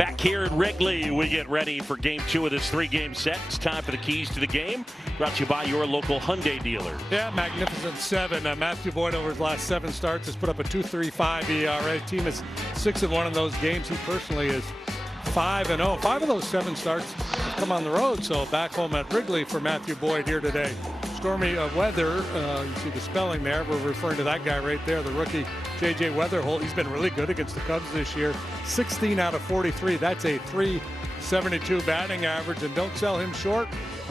Back here at Wrigley, we get ready for game 2 of this 3-game set. It's time for the keys to the game. Brought to you by your local Hyundai dealer. Yeah, magnificent 7. Matthew Boyd over his last 7 starts has put up a 2.35 ERA. Team is 6-1 in those games. He personally is 5-0. 5 of those 7 starts have come on the road. So back home at Wrigley for Matthew Boyd here today. Stormy weather. You see the spelling there. We're referring to that guy right there, the rookie J.J. Weatherholt. He's been really good against the Cubs this year. 16 out of 43. That's a .372 batting average. And don't sell him short.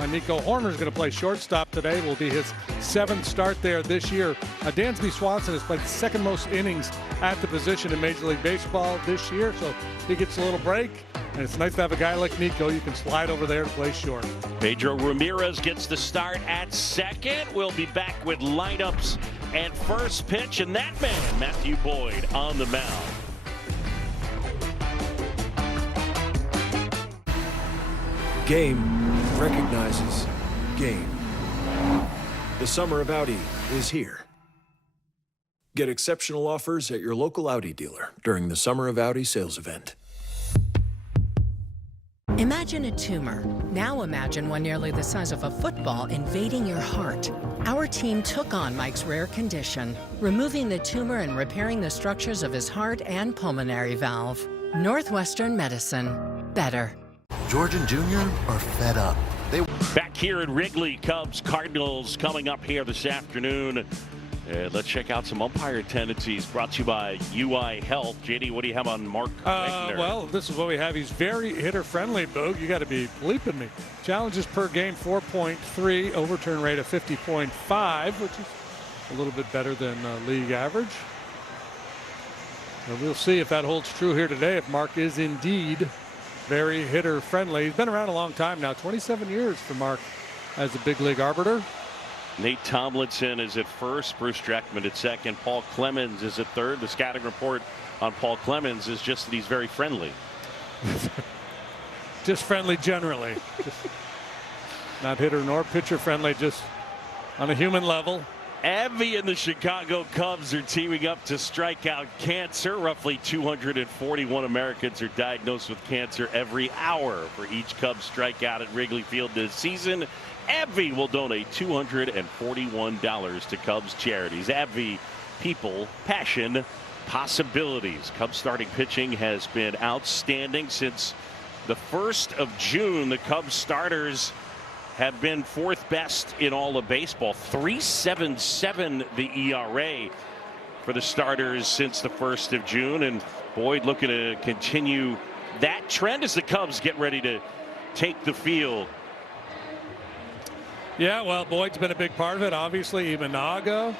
Nico Horner's going to play shortstop today. Will be his 7th start there this year. Dansby Swanson has played the 2nd most innings at the position in Major League Baseball this year. So he gets a little break. And it's nice to have a guy like Nico. You can slide over there to play short. Pedro Ramirez gets the start at second. We'll be back with lineups and first pitch. And that man, Matthew Boyd, on the mound. Game recognizes game. The summer of Audi is here. Get exceptional offers at your local Audi dealer during the Summer of Audi sales event. Imagine a tumor. Now imagine one nearly the size of a football invading your heart. Our team took on Mike's rare condition, removing the tumor and repairing the structures of his heart and pulmonary valve. Northwestern Medicine. Better. George and Jr. are fed up. Back here at Wrigley, Cubs, Cardinals coming up here this afternoon. Let's check out some umpire tendencies brought to you by UI Health. JD, what do you have on Mark Wegner? Well, this is what we have. He's very hitter-friendly, Boog. You got to be bleeping me. Challenges per game, 4.3. Overturn rate of 50.5, which is a little bit better than league average. So we'll see if that holds true here today, if Mark is indeed very hitter-friendly. He's been around a long time now, 27 years for Mark as a big league arbiter. Nate Tomlinson is at first, Bruce Dreckman at second, Paul Clemens is at third. The scouting report on Paul Clemens is just that he's very friendly. Just friendly generally. Just not hitter nor pitcher friendly, just on a human level. Evie and the Chicago Cubs are teaming up to strike out cancer. Roughly 241 Americans are diagnosed with cancer every hour. For each Cubs strikeout at Wrigley Field this season, AbbVie will donate $241 to Cubs charities. AbbVie, people, passion, possibilities. Cubs starting pitching has been outstanding since the 1st of June. The Cubs starters have been 4th best in all of baseball. 3.77 the ERA for the starters since the 1st of June. And Boyd looking to continue that trend as the Cubs get ready to take the field. Yeah, well, Boyd's been a big part of it. Obviously, Imanaga,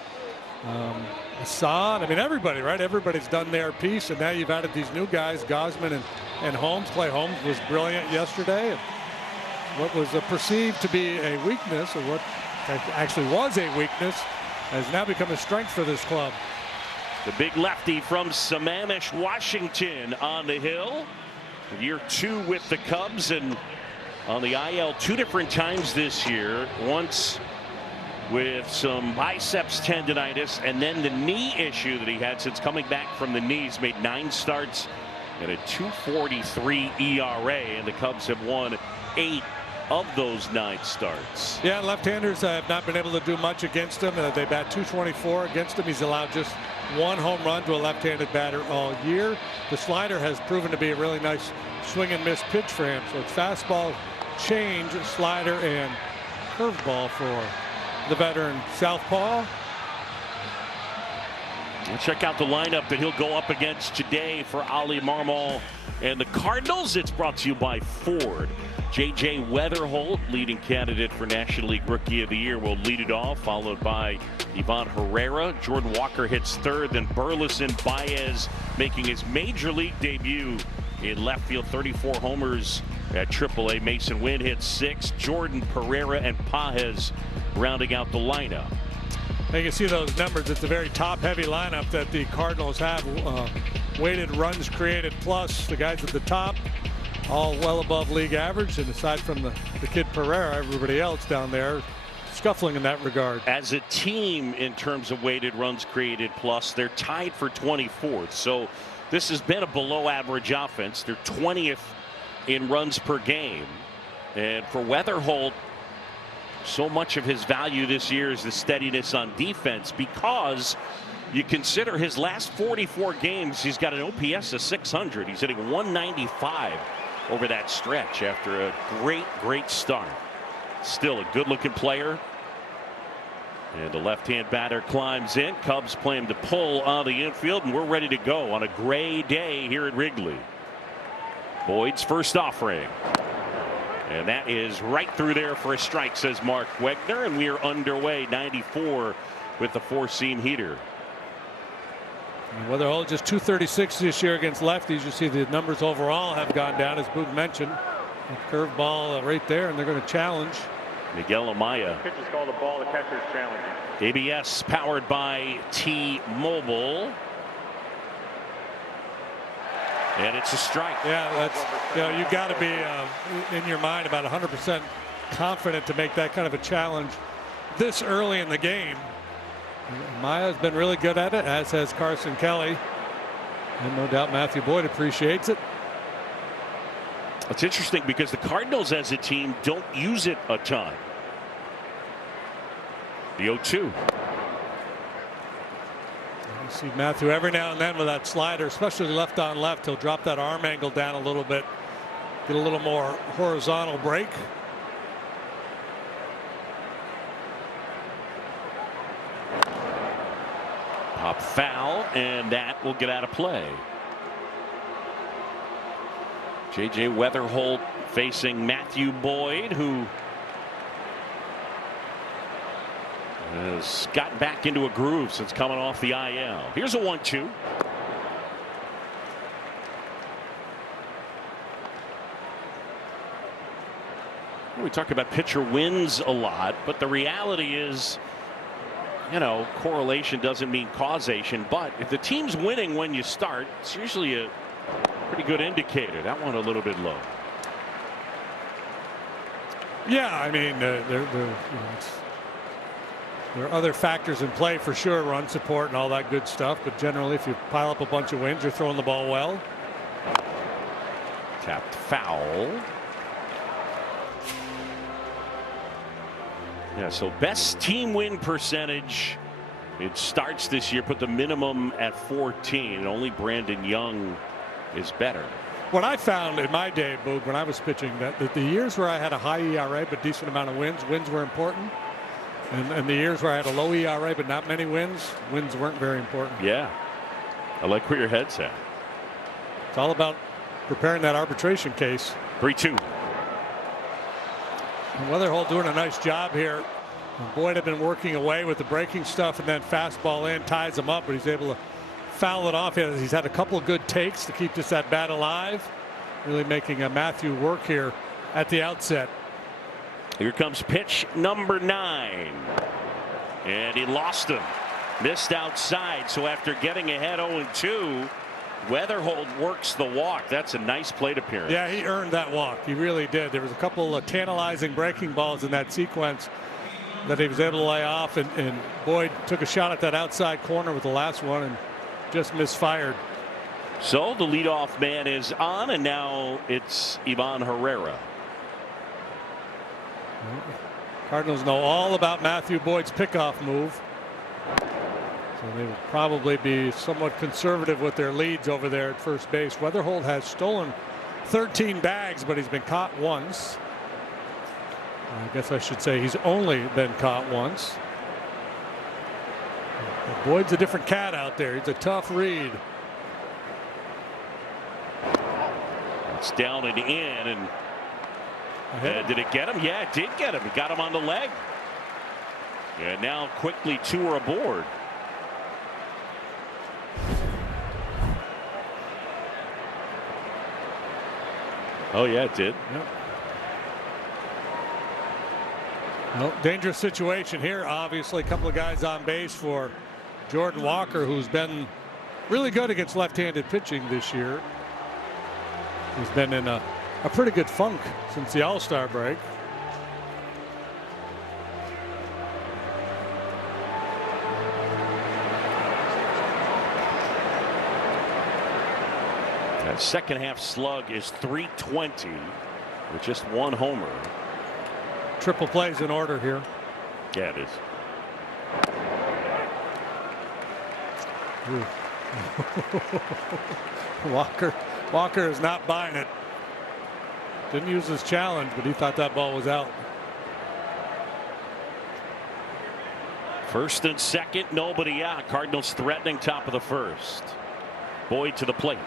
Assad. I mean, everybody, right? Everybody's done their piece. And now you've added these new guys, Gausman and Holmes. Clay Holmes was brilliant yesterday. And what was perceived to be a weakness, or what actually was a weakness, has now become a strength for this club. The big lefty from Sammamish, Washington on the hill. Year 2 with the Cubs and on the IL 2 different times this year. Once with some biceps tendonitis and then the knee issue that he had since coming back from the knees. Made 9 starts and a 2.43 ERA, and the Cubs have won 8 of those 9 starts. Yeah, left-handers have not been able to do much against him. They bat .224 against him. He's allowed just 1 home run to a left-handed batter all year. The slider has proven to be a really nice swing and miss pitch for him. So it's fastball, change, slider, and curveball for the veteran southpaw. Let's check out the lineup that he'll go up against today for Ali Marmol and the Cardinals. It's brought to you by Ford. J.J. Weatherholt, leading candidate for National League Rookie of the Year, will lead it off, followed by Ivan Herrera. Jordan Walker hits third, then Burleson Baez making his major league debut in left field. 34 homers at AAA. Mason Wynn hits 6. Jordan, Pereira, and Paez rounding out the lineup. You can see those numbers. It's a very top-heavy lineup that the Cardinals have. Weighted runs created plus. The guys at the top all well above league average, and aside from the kid Pereira, everybody else down there scuffling in that regard. As a team, in terms of weighted runs created plus, they're tied for 24th. So This has been a below average offense. They're 20th in runs per game. And for Weatherholt, so much of his value this year is the steadiness on defense, because you consider his last 44 games, he's got an OPS of 600. He's hitting 195 over that stretch after a great start. Still a good looking player. And the left-hand batter climbs in. Cubs play him to pull on the infield, and we're ready to go on a gray day here at Wrigley. Boyd's first offering. And that is right through there for a strike, says Mark Wegner, and we are underway. 94 with the four-seam heater. Weatherholt just 236 this year against lefties. You see the numbers overall have gone down, as Boog mentioned. A curveball right there, and they're going to challenge. Miguel Amaya. Pitch is called a ball. The catcher is challenging. ABS powered by T-Mobile. And it's a strike. Yeah, that's, you got to be in your mind about 100% confident to make that kind of a challenge this early in the game. Maya's been really good at it, as has Carson Kelly. And no doubt Matthew Boyd appreciates it. It's interesting because the Cardinals as a team don't use it a ton. The 0-2. You see Matthew every now and then with that slider, especially left on left. He'll drop that arm angle down a little bit, get a little more horizontal break. Pop foul, and that will get out of play. J.J. Weatherholt facing Matthew Boyd, who has gotten back into a groove since coming off the IL. Here's a 1-2. We talk about pitcher wins a lot, but the reality is, correlation doesn't mean causation. But if the team's winning when you start, it's usually a pretty good indicator. That one a little bit low. Yeah, I mean, there are other factors in play for sure, run support and all that good stuff. But generally, if you pile up a bunch of wins, you're throwing the ball well. Tapped foul. Yeah, so best team win percentage. It starts this year, put the minimum at 14. Only Brandon Young is better. What I found in my day, Boog, when I was pitching, that the years where I had a high ERA but decent amount of wins were important. And the years where I had a low ERA but not many wins weren't very important. Yeah. I like where your head's at. It's all about preparing that arbitration case. 3-2. And Weatherholt doing a nice job here. And Boyd had been working away with the breaking stuff, and then fastball in ties him up, but he's able to foul it off. He's had a couple of good takes to keep just that bat alive. Really making a Matthew work here at the outset. Here comes pitch number 9. And he lost him. Missed outside. So after getting ahead 0-2, Weatherholt works the walk. That's a nice plate appearance. Yeah, he earned that walk. He really did. There was a couple of tantalizing breaking balls in that sequence that he was able to lay off. And Boyd took a shot at that outside corner with the last one and just misfired. So the leadoff man is on, and now it's Ivan Herrera. Cardinals know all about Matthew Boyd's pickoff move. So they will probably be somewhat conservative with their leads over there at first base. Weatherholt has stolen 13 bags, but he's been caught once. I guess I should say he's only been caught once. But Boyd's a different cat out there. He's a tough read. It's down and in, and did it get him? Yeah, it did get him. It got him on the leg. And now quickly 2 are aboard. Oh yeah, it did. Yep. Well, dangerous situation here. Obviously, a couple of guys on base for Jordan Walker, who's been really good against left-handed pitching this year. He's been in a pretty good funk since the All-Star break. Second half slug is .320 with just one homer. Triple plays in order here. Yeah, it is. Walker is not buying it. Didn't use his challenge, but he thought that ball was out. First and second, nobody out. Cardinals threatening top of the first. Boyd to the plate.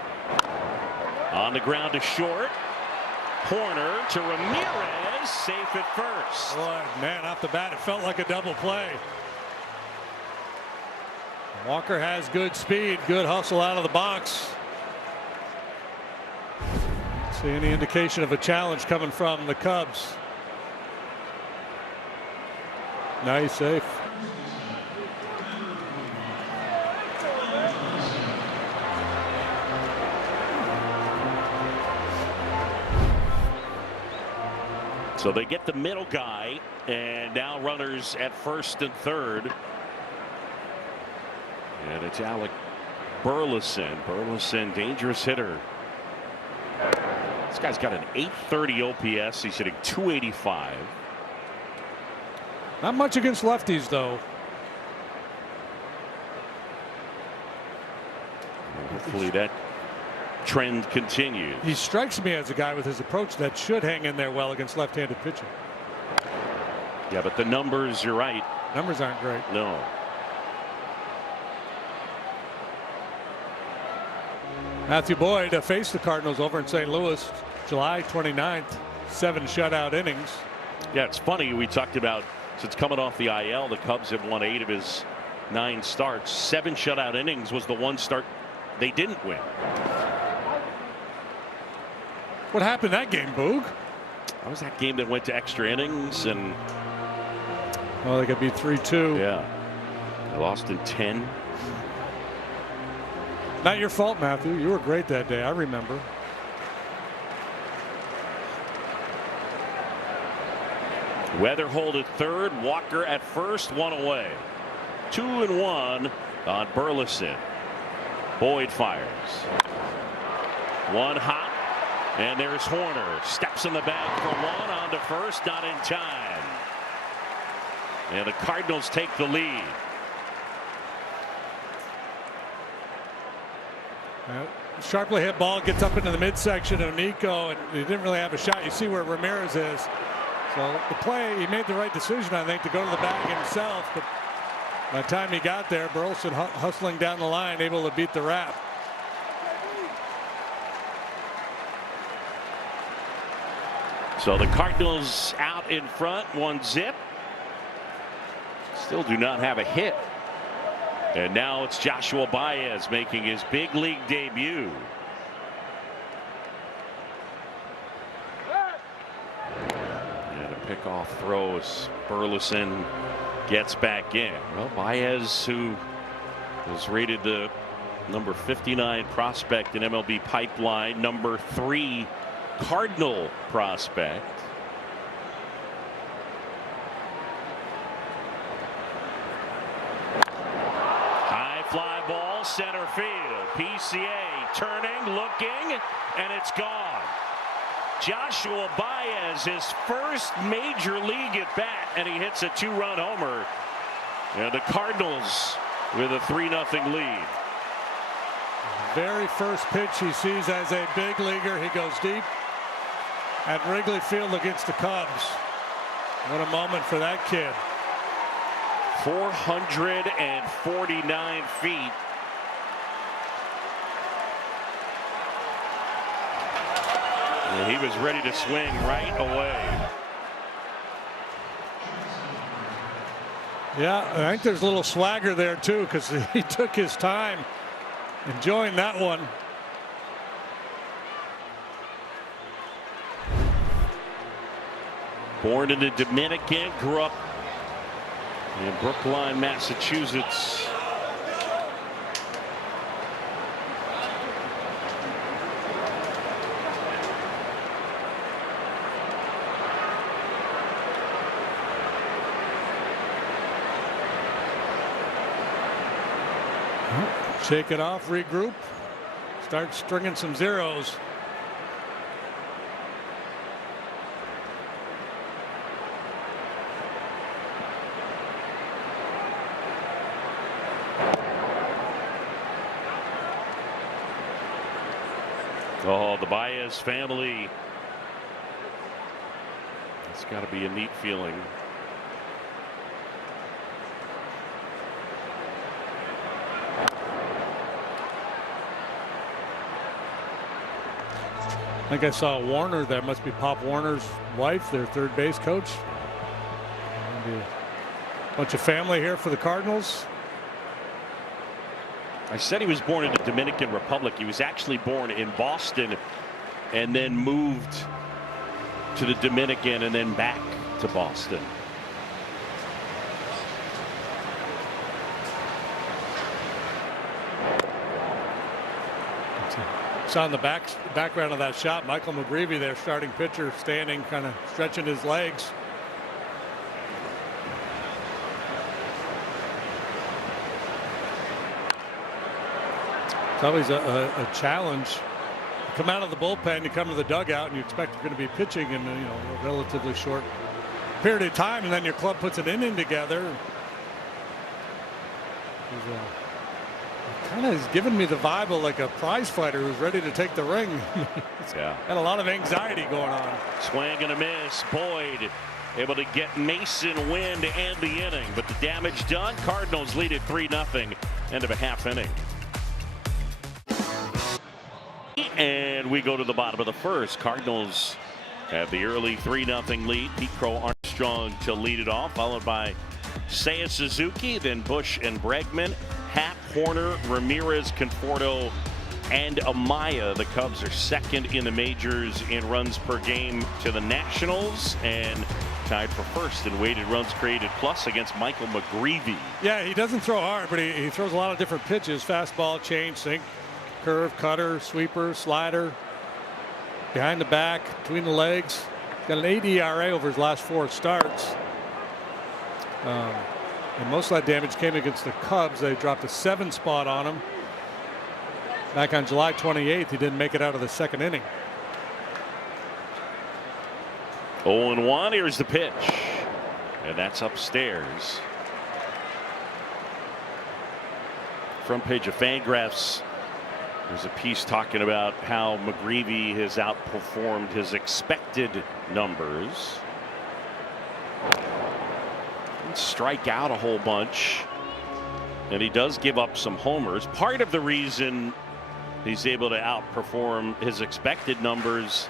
On the ground to short. Horner to Ramirez, safe at first. Boy, man, off the bat, it felt like a double play. Walker has good speed, good hustle out of the box. See any indication of a challenge coming from the Cubs? Nice, safe. So they get the middle guy, and now runners at first and third. And it's Alec Burleson. Burleson, dangerous hitter. This guy's got an .830 OPS. He's hitting .285. Not much against lefties, though. Hopefully that trend continues. He strikes me as a guy with his approach that should hang in there well against left-handed pitching. Yeah, but the numbers, you're right. Numbers aren't great. No. Matthew Boyd faced the Cardinals over in St. Louis July 29th. 7 shutout innings. Yeah, it's funny. We talked about since coming off the IL, the Cubs have won 8 of his 9 starts. 7 shutout innings was the one start they didn't win. What happened that game, Boog? That was that game that went to extra innings, and well, they got beat 3-2. Yeah, they lost in 10. Not your fault, Matthew. You were great that day. I remember. Weatherhold at third, Walker at first, 1 away. 2-1 on Burleson. Boyd fires. 1 hot. And there's Horner. Steps in the bag for 1 on to first, not in time. And the Cardinals take the lead. Sharply hit ball gets up into the midsection of Nico, and he didn't really have a shot. You see where Ramirez is. So the play, he made the right decision, I think, to go to the bag himself. But by the time he got there, Burleson hustling down the line, able to beat the wrap. So the Cardinals out in front, 1-0. Still do not have a hit. And now it's Joshua Baez making his big league debut. And a pickoff throw as Burleson gets back in. Well, Baez, who was rated the number 59 prospect in MLB pipeline, number 3 Cardinal prospect. High fly ball, center field. PCA turning, looking, and it's gone. Joshua Baez, his first major league at bat, and he hits a 2-run homer. And the Cardinals with a 3-0 lead. Very first pitch he sees as a big leaguer. He goes deep at Wrigley Field against the Cubs. What a moment for that kid. 449 feet. And he was ready to swing right away. Yeah, I think there's a little swagger there too, because he took his time enjoying that one. Born in the Dominican, grew up in Brookline, Massachusetts. Shake it off, regroup. start stringing some zeros. Oh, the Baez family. It's got to be a neat feeling. I think I saw Warner. That must be Pop Warner's wife, their third base coach. And a bunch of family here for the Cardinals. I said he was born in the Dominican Republic. He was actually born in Boston and then moved to the Dominican and then back to Boston. It's on the background of that shot. Michael McGreevy, their starting pitcher, standing, kind of stretching his legs. It's always a challenge. You come out of the bullpen, you come to the dugout, and you expect you're going to be pitching in a relatively short period of time, and then your club puts an inning together. Kind of has given me the vibe of like a prize fighter who's ready to take the ring. Yeah. Got a lot of anxiety going on. Swing and a miss. Boyd able to get Mason Wynn to end the inning, but the damage done. Cardinals lead it 3-0. End of a half inning. And we go to the bottom of the first. Cardinals have the early 3-0 lead. Pete Crow Armstrong to lead it off, followed by Seiya Suzuki, then Bush and Bregman, Happ, Horner, Ramirez, Conforto, and Amaya. The Cubs are second in the majors in runs per game to the Nationals and tied for first in weighted runs created plus against Michael McGreevy. Yeah, he doesn't throw hard, but he throws a lot of different pitches. Fastball, change, sink, curve, cutter, sweeper, slider, behind the back, between the legs. Got an 8 ERA over his last 4 starts. And most of that damage came against the Cubs. They dropped a 7 spot on him. Back on July 28th, he didn't make it out of the second inning. 0-1. Here's the pitch. And that's upstairs. Front page of Fangraphs. There's a piece talking about how McGreevy has outperformed his expected numbers. Strike out a whole bunch, and he does give up some homers. Part of the reason he's able to outperform his expected numbers,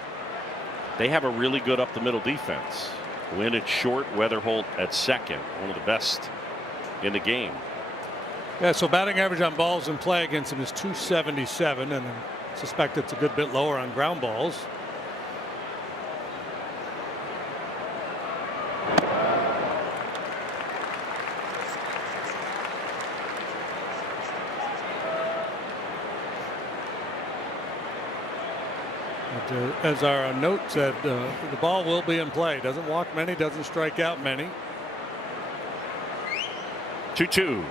they have a really good up the middle defense. Wynn at short, Weatherholt at second, one of the best in the game. Yeah, so batting average on balls in play against him is .277, and I suspect it's a good bit lower on ground balls. As our note said, the ball will be in play. Doesn't walk many, doesn't strike out many. 2-2.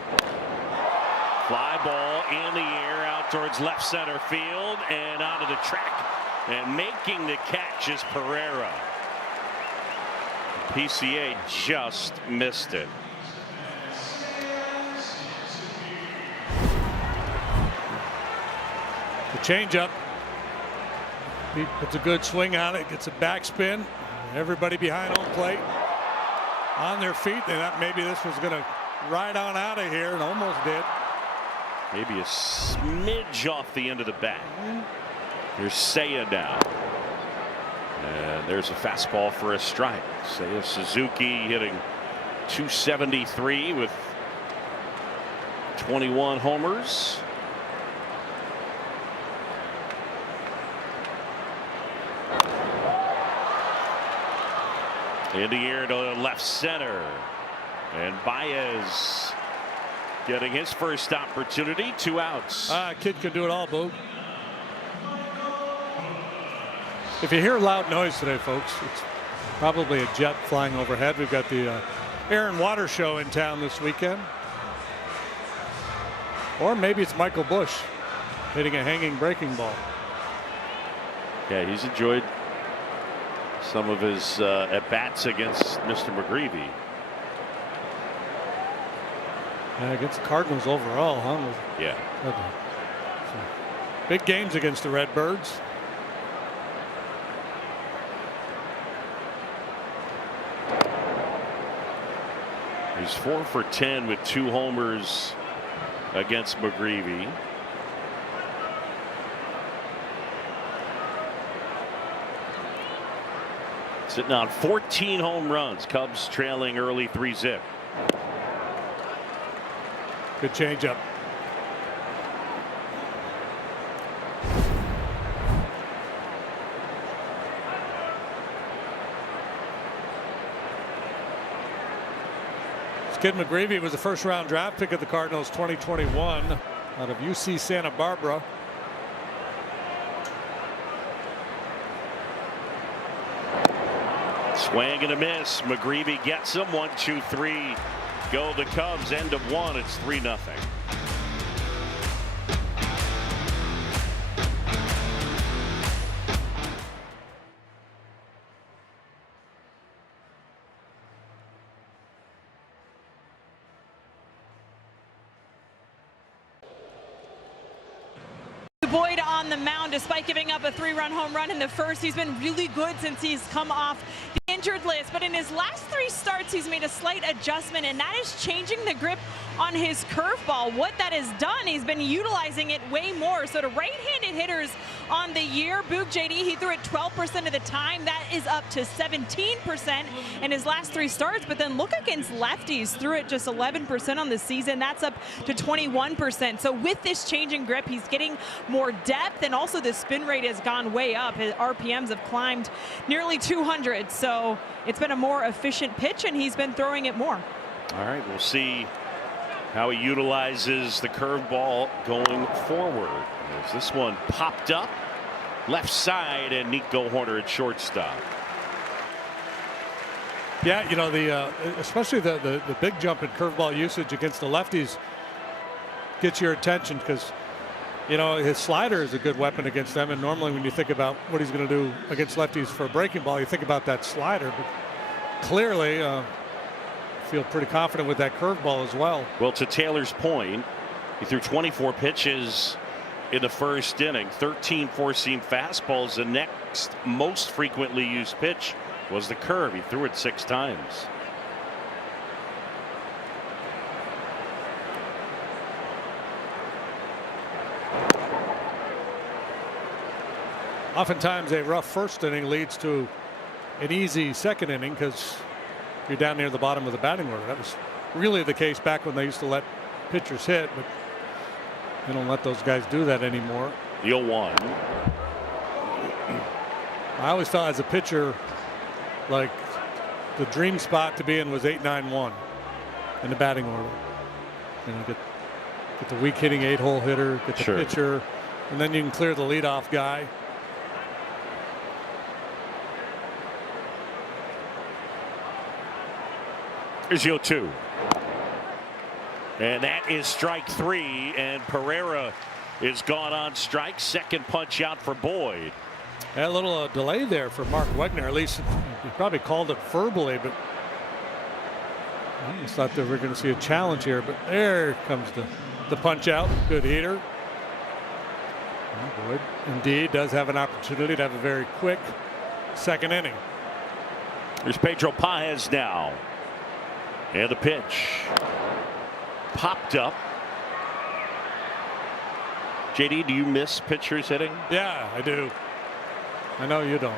Fly ball in the air out towards left center field and onto the track. And making the catch is Pereira. PCA just missed it. The changeup. He puts a good swing on it, gets a backspin. Everybody behind home plate on their feet. They thought maybe this was going to ride on out of here, and almost did. Maybe a smidge off the end of the bat. Here's Seiya now. And there's a fastball for a strike. Seiya Suzuki hitting .273 with 21 homers. In the air to left center. And Baez getting his first opportunity. 2 outs. Kid can do it all, Boog. If you hear loud noise today, folks, it's probably a jet flying overhead. We've got the Air and Water Show in town this weekend. Or maybe it's Michael Bush. hitting a hanging breaking ball. Yeah, he's enjoyed some of his at-bats against Mr. McGreevy. Yeah, against the Cardinals overall, huh? Yeah. Big games against the Redbirds. He's 4 for 10 with 2 homers against McGreevy. Sitting on 14 home runs. Cubs trailing early 3-0. Good changeup. Skid McGreevy was a first-round draft pick of the Cardinals 2021 out of UC Santa Barbara. Swing and a miss. McGreevy gets him. 1-2-3. Go the Cubs. End of 1. It's 3-0. Boyd on the mound, despite giving up a 3-run home run in the first. He's been really good since he's come off the injured list, but in his last 3 starts he's made a slight adjustment, and that is changing the grip on his curveball. What that has done, he's been utilizing it way more. So to right-handed hitters on the year, Boog JD, he threw it 12% of the time. That is up to 17% in his last 3 starts. But then look against lefties, threw it just 11% on the season. That's up to 21%. So with this change in grip, he's getting more depth, and also the spin rate has gone way up. His RPMs have climbed nearly 200. So it's been a more efficient pitch, and he's been throwing it more. All right, we'll see how he utilizes the curveball going forward. As this one popped up left side, and Nico Horner at shortstop. Yeah, you know, especially the big jump in curveball usage against the lefties gets your attention, because you know his slider is a good weapon against them, and normally when you think about what he's going to do against lefties for a breaking ball, you think about that slider, but clearly feel pretty confident with that curveball as well. Well, to Taylor's point, he threw 24 pitches in the first inning. 13 four-seam fastballs. The next most frequently used pitch was the curve. He threw it 6 times. Oftentimes a rough first inning leads to an easy second inning because you're down near the bottom of the batting order. That was really the case back when they used to let pitchers hit, but they don't let those guys do that anymore. 0-1. I always thought as a pitcher, like, the dream spot to be in was 8-9-1 in the batting order. You know, get the weak hitting 8-hole hitter, get the pitcher, and then you can clear the leadoff guy. Here's 0-2. And that is strike 3, and Pereira is gone on strike. Second punch out for Boyd. A little delay there for Mark Wegner. At least he probably called it verbally, but I just thought that we were going to see a challenge here. But there comes the punch out. Good heater. Boyd indeed does have an opportunity to have a very quick second inning. Here's Pedro Paez now. And the pitch popped up. JD, do you miss pitchers hitting? Yeah, I do. I know you don't.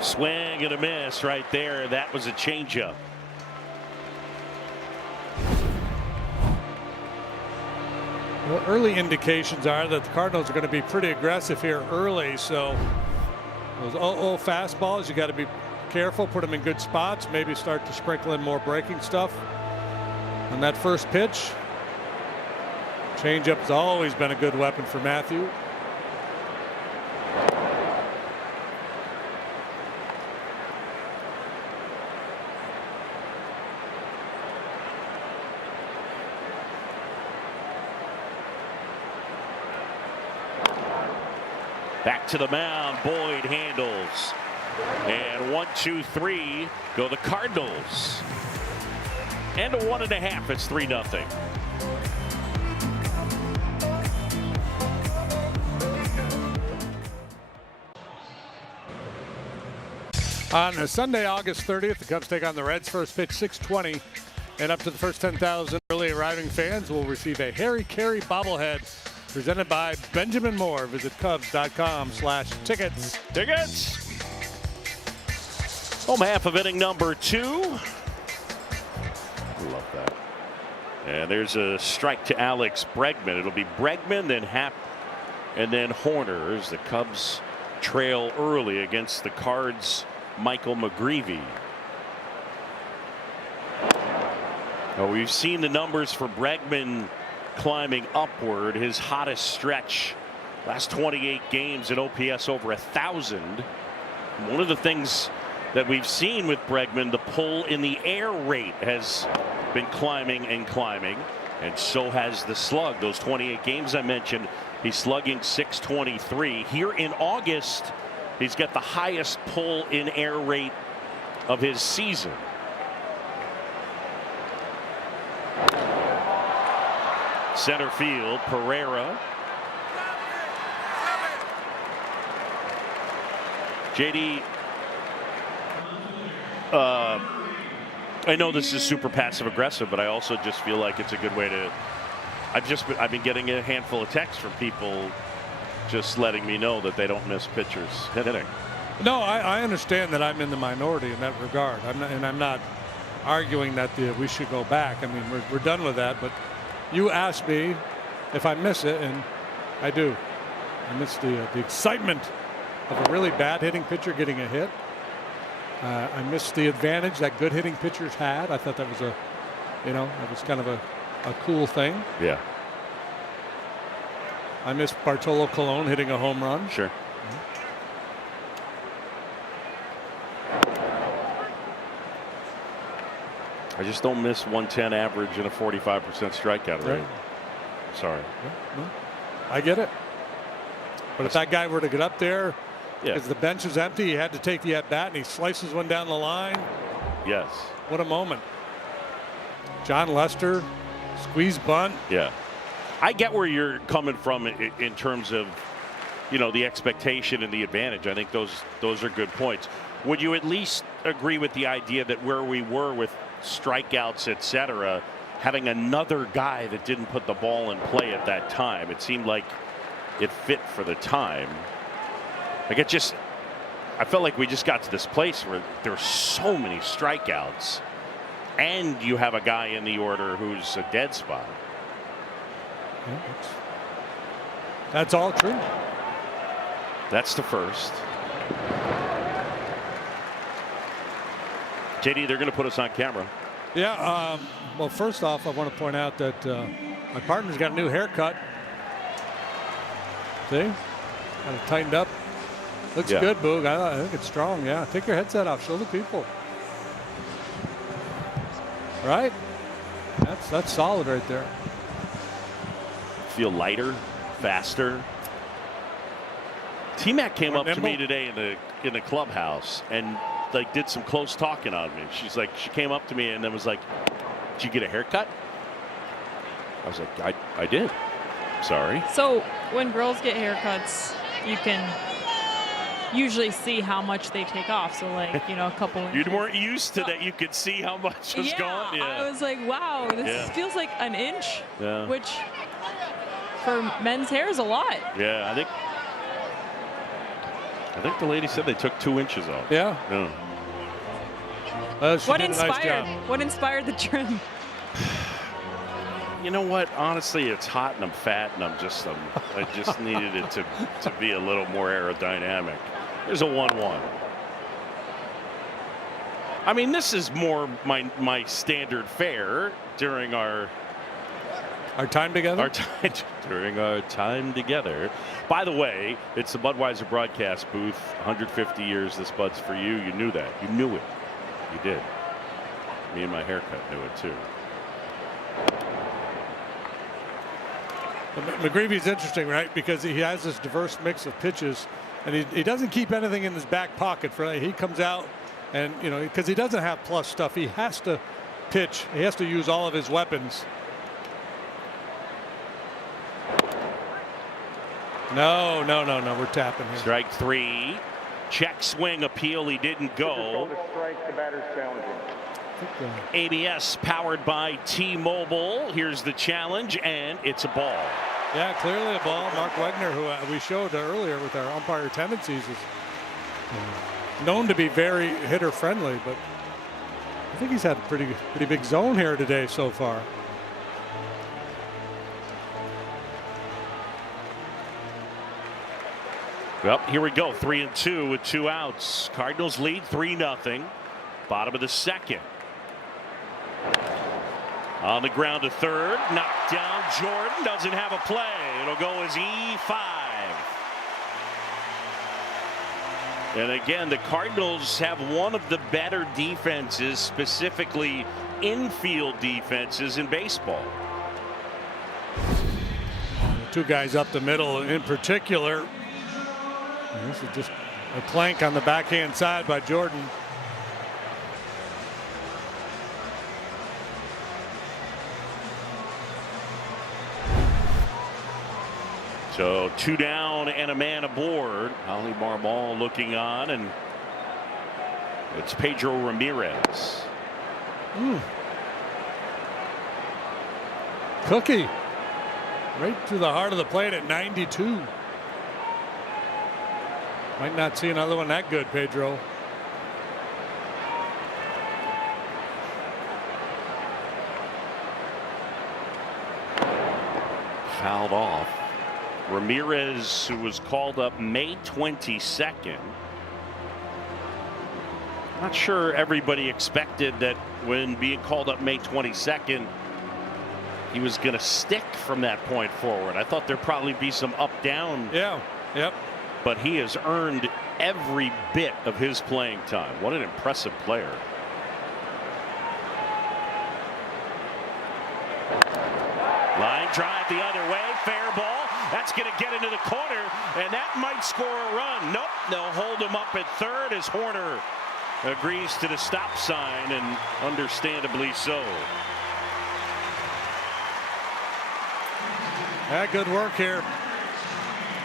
Swing and a miss right there. That was a changeup. Well, early indications are that the Cardinals are going to be pretty aggressive here early. So those 0-0 fastballs, you got to be careful, put them in good spots, maybe start to sprinkle in more breaking stuff. On that first pitch, changeup has always been a good weapon for Matthew. Back to the mound. Boyd handles. And 1, 2, 3 go the Cardinals. And a 1.5. It's 3-0. On Sunday, August 30th, the Cubs take on the Reds. First pitch, 6:20. And up to the first 10,000 early arriving fans will receive a Harry Carey bobblehead presented by Benjamin Moore. Visit Cubs.com/tickets. Tickets. Home half of inning number 2. Love that. And there's a strike to Alex Bregman. It'll be Bregman, then Happ, and then Horner as the Cubs trail early against the Cards' Michael McGreevy. Oh, we've seen the numbers for Bregman climbing upward. His hottest stretch, last 28 games at OPS over 1,000. One of the things that we've seen with Bregman, the pull in the air rate has been climbing and climbing, and so has the slug. Those 28 games I mentioned, he's slugging .623. Here in August, he's got the highest pull in air rate of his season. Center field, Pereira. JD, I know this is super passive aggressive, but I also just feel like it's a good way to. I've been getting a handful of texts from people just letting me know that they don't miss pitchers hitting. No, I understand that I'm in the minority in that regard. I'm not arguing that we should go back. I mean, we're done with that. But you asked me if I miss it, and I do. I miss the excitement of a really bad hitting pitcher getting a hit. I missed the advantage that good hitting pitchers had. I thought that was that was kind of a cool thing. Yeah. I missed Bartolo Colon hitting a home run. Sure. I just don't miss 110 average and a 45% strikeout rate. Right. Sorry. No, I get it. But if that guy were to get up there, because the bench is empty, he had to take the at-bat, and he slices one down the line. Yes. What a moment. John Lester, squeeze bunt. Yeah. I get where you're coming from in terms of, the expectation and the advantage. I think those are good points. Would you at least agree with the idea that where we were with strikeouts, etc., having another guy that didn't put the ball in play at that time, it seemed like it fit for the time? Like I felt like we just got to this place where there's so many strikeouts, and you have a guy in the order who's a dead spot. That's all true. That's the first. JD, they're going to put us on camera. Yeah. Well, first off, I want to point out that my partner's got a new haircut. See? Got it tightened up. Looks good, Boog. I think it's strong. Yeah. Take your headset off. Show the people. Right? That's solid right there. Feel lighter, faster. T-Mac came up to me today in the clubhouse and did some close talking on me. She came up to me and then was like, "Did you get a haircut?" I was like, I did. Sorry. So when girls get haircuts, you can usually see how much they take off. So a couple inches. You weren't used to that. You could see how much was gone. Yeah. I was like, wow, this feels like an inch. Yeah. Which for men's hair is a lot. Yeah, I think the lady said they took 2 inches off. Yeah. What inspired? What inspired the trim? You know what? Honestly, it's hot and I'm fat and I just needed it to be a little more aerodynamic. There's a 1-1. I mean, this is more my standard fare during our time together. During our time together. By the way, it's the Budweiser broadcast booth. 150 years. This Bud's for you. You knew that. You knew it. You did. Me and my haircut knew it too. McGreevy's interesting, right? Because he has this diverse mix of pitches, and he doesn't keep anything in his back pocket. He comes out, and because he doesn't have plus stuff, he has to pitch. He has to use all of his weapons. No. We're tapping here. Strike 3. Check swing appeal. He didn't go. Strike, the batter's challenging. ABS powered by T-Mobile. Here's the challenge, and it's a ball. Yeah, clearly a ball. Mark Wegner, who we showed earlier with our umpire tendencies, is known to be very hitter friendly, but I think he's had a pretty big zone here today so far. Well, here we go. 3-2 with 2 outs. Cardinals lead 3-0. Bottom of the second. On the ground to third. Knocked down. Jordan doesn't have a play. It'll go as E5. And again, the Cardinals have one of the better defenses, specifically infield defenses in baseball. Two guys up the middle in particular. And this is just a plank on the backhand side by Jordan. So 2 down and a man aboard. Ollie Marmol looking on, and it's Pedro Ramirez. Cookie right to the heart of the plate at 92. Might not see another one that good, Pedro. Fouled off. Ramirez, who was called up May 22nd. Not sure everybody expected that when being called up May 22nd, he was going to stick from that point forward. I thought there'd probably be some up-down. Yeah. Yep. But he has earned every bit of his playing time. What an impressive player. Line drive the other way. Fair ball. That's going to get into the corner, and that might score a run. Nope. They'll hold him up at third as Horner agrees to the stop sign, and understandably so. Yeah, good work here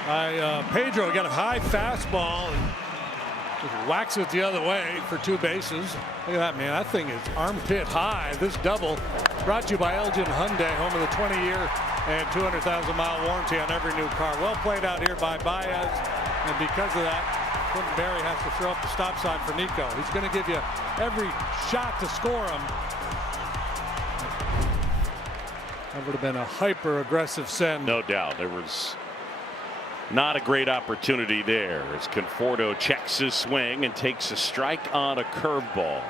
by Pedro. Got a high fastball and just whacks it the other way for 2 bases. Look at that, man. That thing is armpit high. This double brought to you by Elgin Hyundai, home of the 20-year and 200,000-mile warranty on every new car. Well played out here by Baez, and because of that, Quentin Berry has to throw up the stop sign for Nico. He's going to give you every shot to score him. That would have been a hyper-aggressive send. No doubt. There was not a great opportunity there as Conforto checks his swing and takes a strike on a curveball.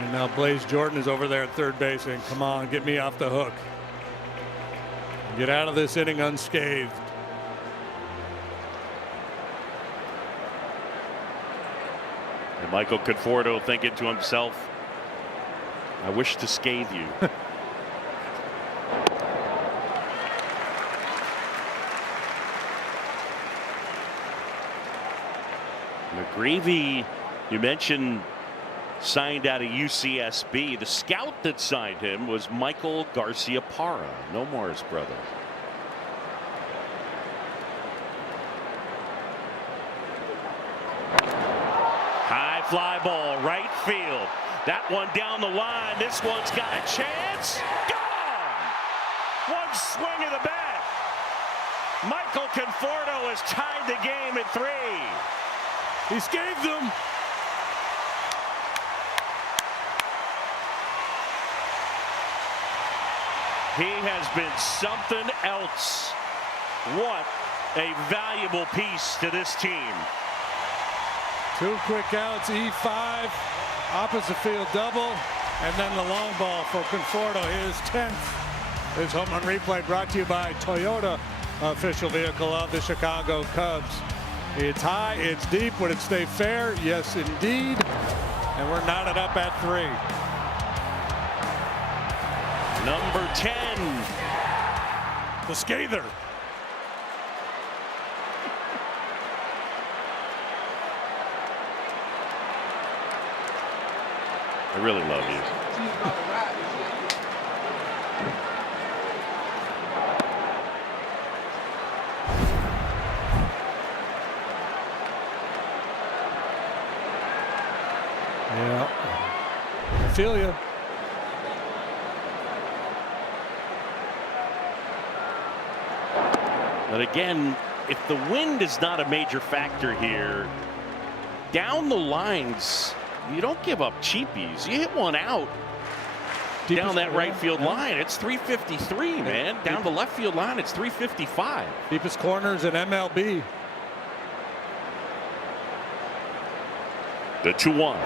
And now Blaze Jordan is over there at third base saying, come on, get me off the hook. Get out of this inning unscathed. And Michael Conforto thinking to himself, I wish to scathe you. McGreevy, you mentioned, signed out of UCSB. The scout that signed him was Michael Garcia Parra, Nomar's brother. High fly ball, right field. That one down the line. This one's got a chance. Gone! One swing of the bat. Michael Conforto has tied the game at 3. He scathed them. He has been something else. What a valuable piece to this team. 2 quick outs, E5, opposite field double, and then the long ball for Conforto, his 10th. This home run replay brought to you by Toyota, official vehicle of the Chicago Cubs. It's high, it's deep. Would it stay fair? Yes, indeed. And we're knotted up at 3. Number 10. The Scather. I really love you. Yeah. I feel you. But again, if the wind is not a major factor here, down the lines, you don't give up cheapies. You hit one out down that right field line. It's 353, man. Down the left field line, it's 355. Deepest corners in MLB. The 2-1.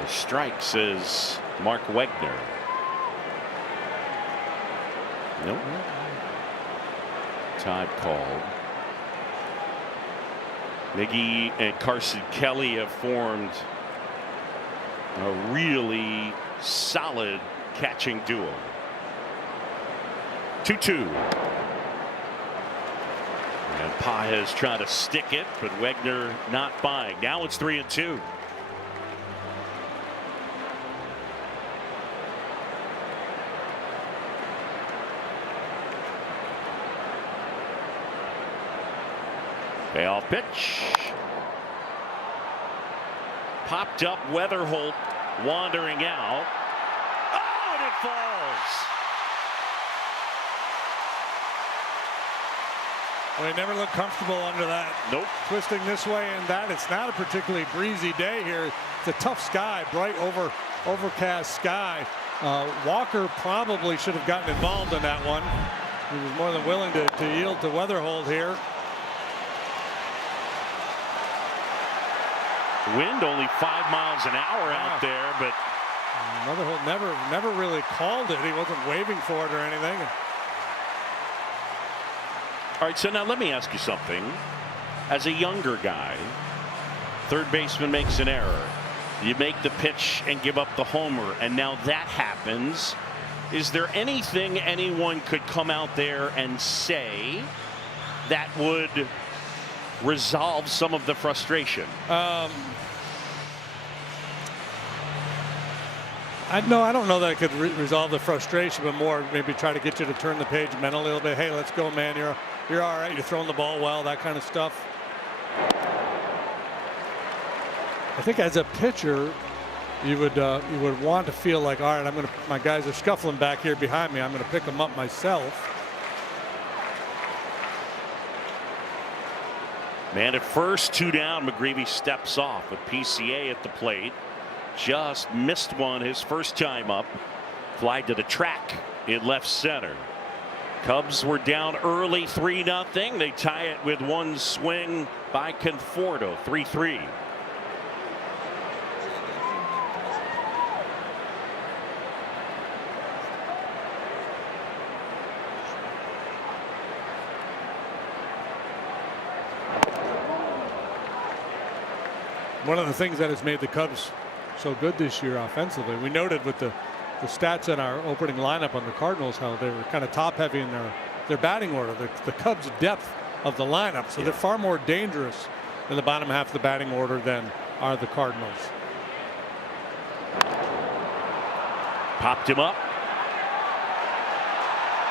The strike says Mark Wegner. Nope. Time called. Miggy and Carson Kelly have formed a really solid catching duo. 2-2. And Paez trying to stick it, but Wegner not buying. Now it's 3-2. Payoff pitch. Popped up. Weatherholt wandering out. Oh, and it falls. Well, he never looked comfortable under that. Nope. Twisting this way and that. It's not a particularly breezy day here. It's a tough sky, bright overcast sky. Walker probably should have gotten involved in that one. He was more than willing to yield to Weatherholt here. Wind only 5 miles an hour out there, but Weatherholt never really called it. He wasn't waving for it or anything. All right, so now let me ask you something. As a younger guy, third baseman makes an error. You make the pitch and give up the homer, and now that happens. Is there anything anyone could come out there and say that would resolve some of the frustration? I don't know that it could resolve the frustration, but more maybe try to get you to turn the page mentally a little bit. Hey, let's go, man. You're all right. You're throwing the ball well, that kind of stuff. I think as a pitcher, you would want to feel like, all right, my guys are scuffling back here behind me. I'm going to pick them up myself. Man, at first, 2 down, McGreevy steps off with PCA at the plate. Just missed one his first time up. Fly to the track in left center. Cubs were down early 3-0. They tie it with one swing by Conforto, 3-3. One of the things that has made the Cubs so good this year offensively, we noted with the stats in our opening lineup on the Cardinals how they were kind of top heavy in their batting order. The Cubs' depth of the lineup, so they're far more dangerous in the bottom half of the batting order than are the Cardinals. Popped him up,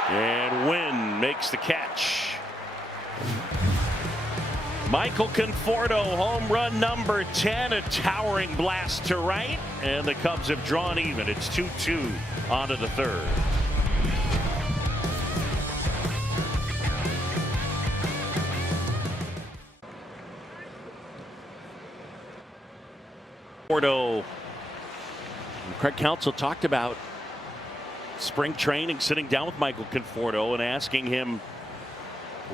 and Wynn makes the catch. Michael Conforto, home run number 10, a towering blast to right, and the Cubs have drawn even. It's 2-2 onto the third. Conforto, Craig Counsell talked about spring training, sitting down with Michael Conforto and asking him,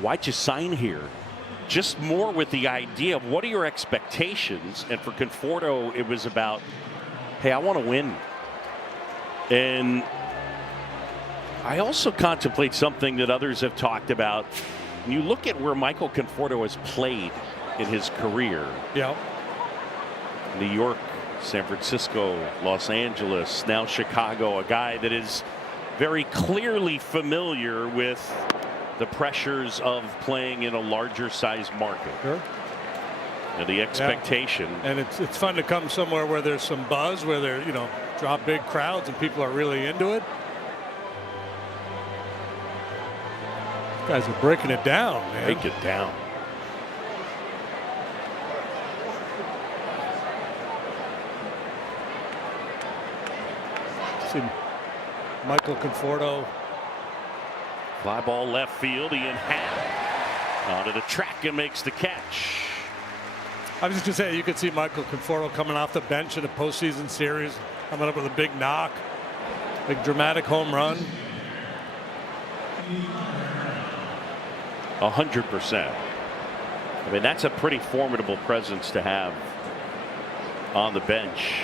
why'd you sign here? Just more with the idea of what are your expectations? And for Conforto, it was about, hey, I want to win. And I also contemplate something that others have talked about. When you look at where Michael Conforto has played in his career. Yeah. New York, San Francisco, Los Angeles, now Chicago, a guy that is very clearly familiar with the pressures of playing in a larger size market. Sure. And the expectation. Yeah. And it's fun to come somewhere where there's some buzz, where there, draw big crowds and people are really into it. These guys are breaking it down, man. Break it down. See Michael Conforto. Fly ball left field. Ian Happ onto the track and makes the catch. I was just going to say, you could see Michael Conforto coming off the bench in a postseason series, coming up with a big knock, big dramatic home run. 100%. I mean, that's a pretty formidable presence to have on the bench.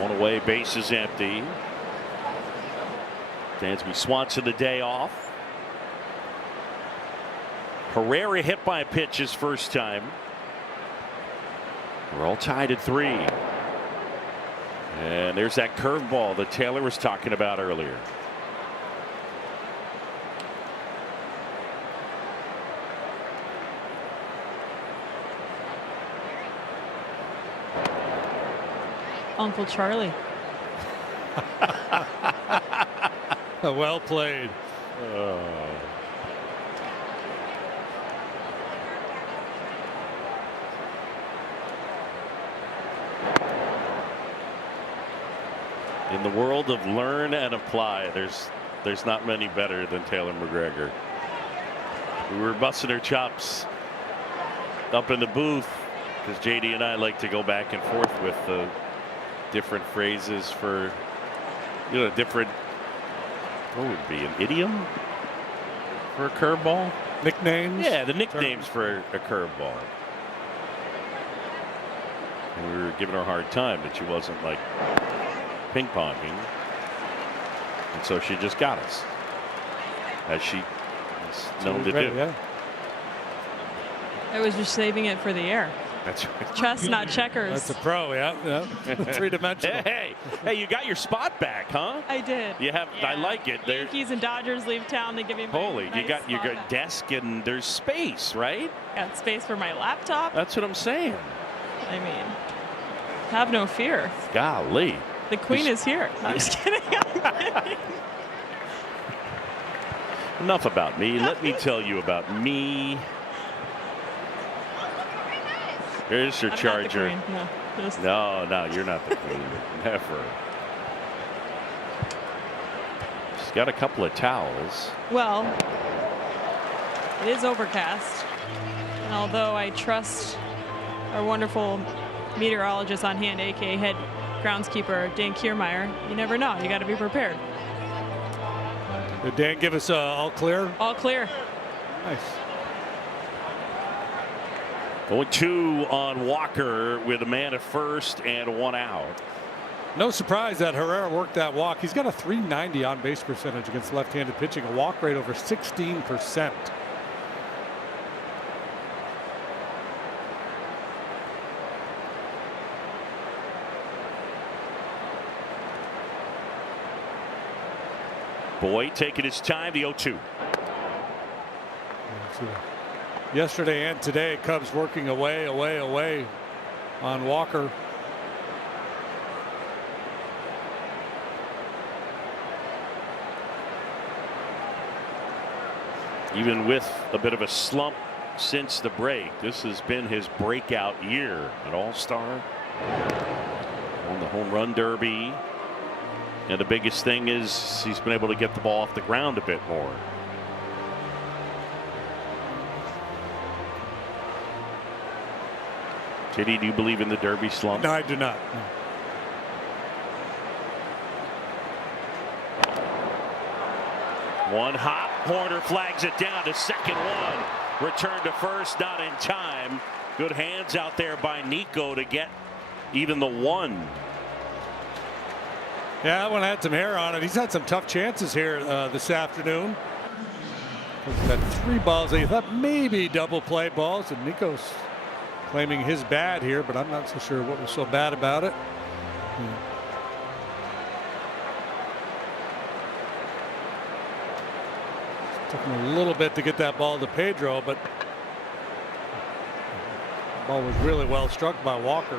One away, base is empty. Dansby Swanson the day off. Herrera hit by a pitch his first time. We're all tied at 3. And there's that curveball that Taylor was talking about earlier. Uncle Charlie. Well played. In the world of learn and apply, there's not many better than Taylor McGregor. We were busting our chops up in the booth because JD and I like to go back and forth with the different phrases for, different, what would it be, an idiom for a curveball? Nicknames? Yeah, the nicknames for a curveball. And we were giving her a hard time that she wasn't like ping ponging, and so she just got us, as she is known to do. Yeah. I was just saving it for the air. That's right. Chess, not checkers. That's a pro, yeah. Three-dimensional. Hey, you got your spot back, huh? I did. You have. Yeah. I like it. Yankees and Dodgers leave town. They give me my Holy, nice you got your spot back. desk and there's space, right? Got space for my laptop. That's what I'm saying. I mean, have no fear. Golly. The queen is here. I'm just kidding. Enough about me. Let me tell you about me. Here's your charger. No, you're not the queen. Never. She's got a couple of towels. Well, it is overcast. And although I trust our wonderful meteorologist on hand, aka head groundskeeper Dan Kiermaier, you never know. You got to be prepared. Did Dan give us all clear? All clear. Nice. 0-2 on Walker with a man at first and 1 out. No surprise that Herrera worked that walk. He's got a .390 on base percentage against left-handed pitching, a walk rate over 16%. Boyd taking his time, the 0-2. Yesterday and today, Cubs working away on Walker. Even with a bit of a slump since the break, this has been his breakout year. An all-star, won the home run derby. And the biggest thing is he's been able to get the ball off the ground a bit more. JD, do you believe in the derby slump? No, I do not. No. One hop, Horner flags it down to second one. Return to first, not in time. Good hands out there by Nico to get even the one. Yeah, that one had some hair on it. He's had some tough chances here this afternoon. He's had 3 balls that he thought maybe double play balls, and Nico's claiming his bad here, but I'm not so sure what was so bad about it. Took him a little bit to get that ball to Pedro, but the ball was really well struck by Walker.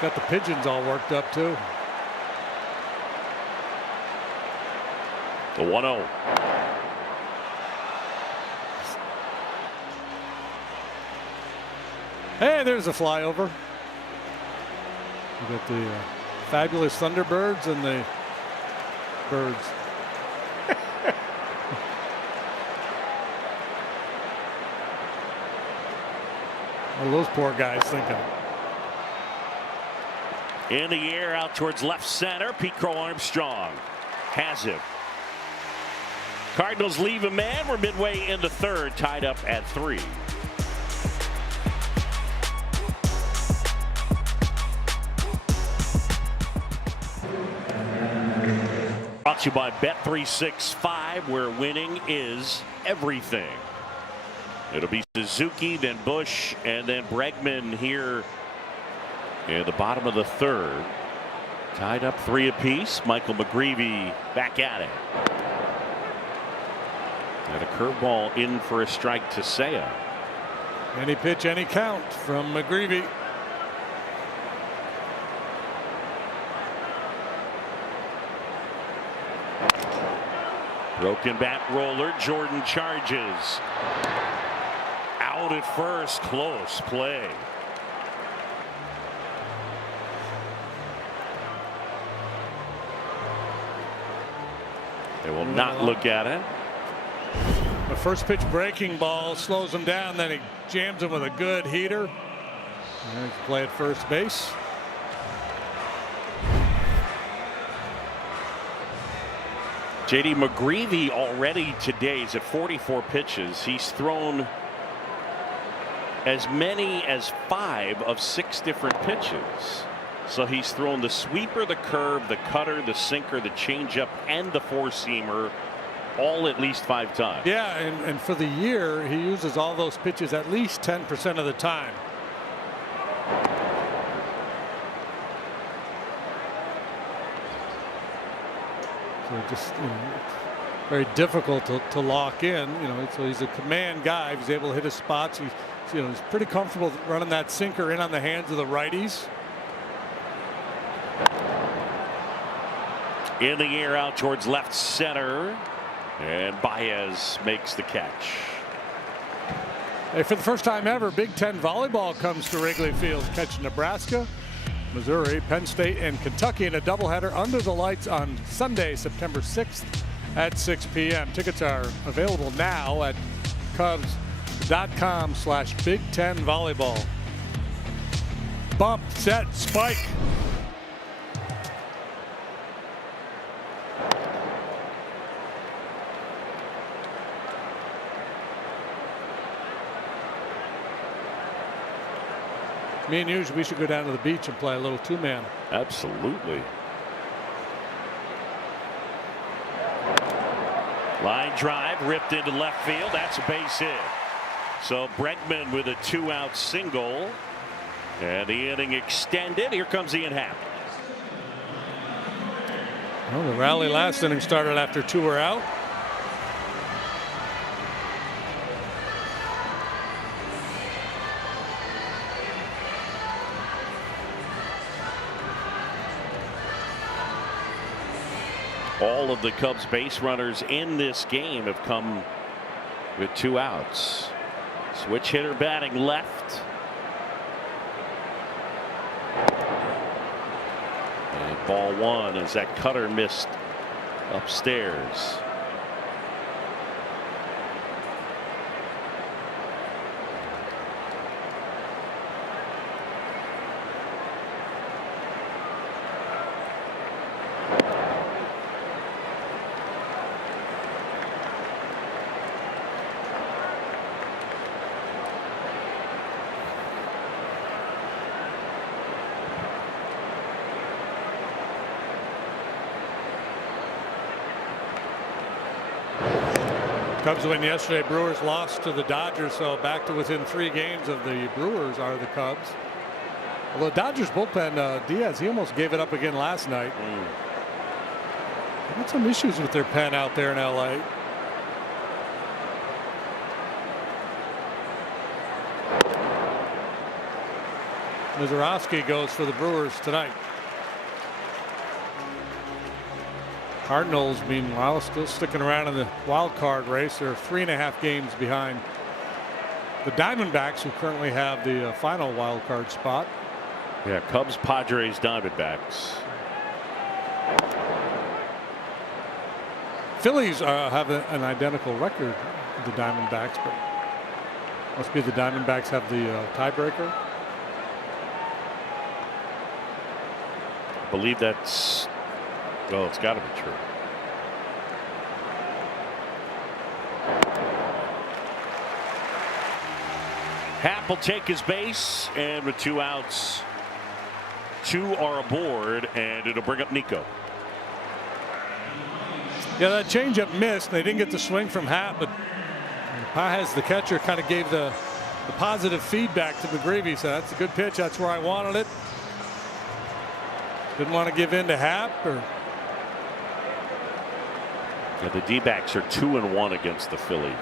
Got the pigeons all worked up too. The 1-0. Hey, there's a flyover. We got the fabulous Thunderbirds and the Birds. What are those poor guys thinking? In the air out towards left center. Pete Crow Armstrong has him. Cardinals leave a man. We're midway in the third, tied up at 3. Brought to you by Bet365, where winning is everything. It'll be Suzuki, then Busch, and then Bregman here in the bottom of the third. Tied up 3 apiece. Michael McGreevy back at it. And a curveball in for a strike to Seiya. Any pitch, any count from McGreevy. Broken bat roller. Jordan charges. Out at first. Close play. They will not look at it. The first pitch breaking ball slows him down, then he jams him with a good heater. There's the play at first base. JD McGreevy already today is at 44 pitches. He's thrown as many as 5 of 6 different pitches. So he's thrown the sweeper, the curve, the cutter, the sinker, the changeup, and the 4-seamer, all at least 5 times. Yeah, and for the year, he uses all those pitches at least 10% of the time. So just very difficult to lock in. So he's a command guy. He's able to hit his spots. He's pretty comfortable running that sinker in on the hands of the righties. In the air out towards left center, and Baez makes the catch. Hey, for the first time ever, Big Ten volleyball comes to Wrigley Field, catching Nebraska, Missouri, Penn State, and Kentucky in a doubleheader under the lights on Sunday, September 6th at 6 p.m. Tickets are available now at Cubs.com/Big Ten volleyball. Bump, set, spike. Me and you, we should go down to the beach and play a little 2-man. Absolutely. Line drive ripped into left field. That's a base hit. So Bregman with a 2-out single. And the inning extended. Here comes Ian Happ. Well, the rally last inning started after 2 were out. All of the Cubs base runners in this game have come with 2 outs. Switch hitter batting left. And ball 1 as that cutter missed upstairs. Cubs win yesterday. Brewers lost to the Dodgers, so back to within 3 games of the Brewers are the Cubs. Although Dodgers bullpen, Diaz, he almost gave it up again last night. They got some issues with their pen out there in LA. Mizorowski goes for the Brewers tonight. Cardinals, meanwhile, still sticking around in the wild card race. They're 3.5 games behind the Diamondbacks, who currently have the final wild card spot. Yeah, Cubs, Padres, Diamondbacks. Phillies have an identical record with the Diamondbacks, but must be the Diamondbacks have the tiebreaker. I believe that's, well, it's got to be true. Happ will take his base, and with 2 outs, 2 are aboard, and it'll bring up Nico. Yeah, that changeup missed. They didn't get the swing from Happ, but Pages, the catcher, kind of gave the positive feedback to McGreevy. So that's a good pitch. That's where I wanted it. Didn't want to give in to Happ. Yeah, the D-backs are 2-1 against the Phillies.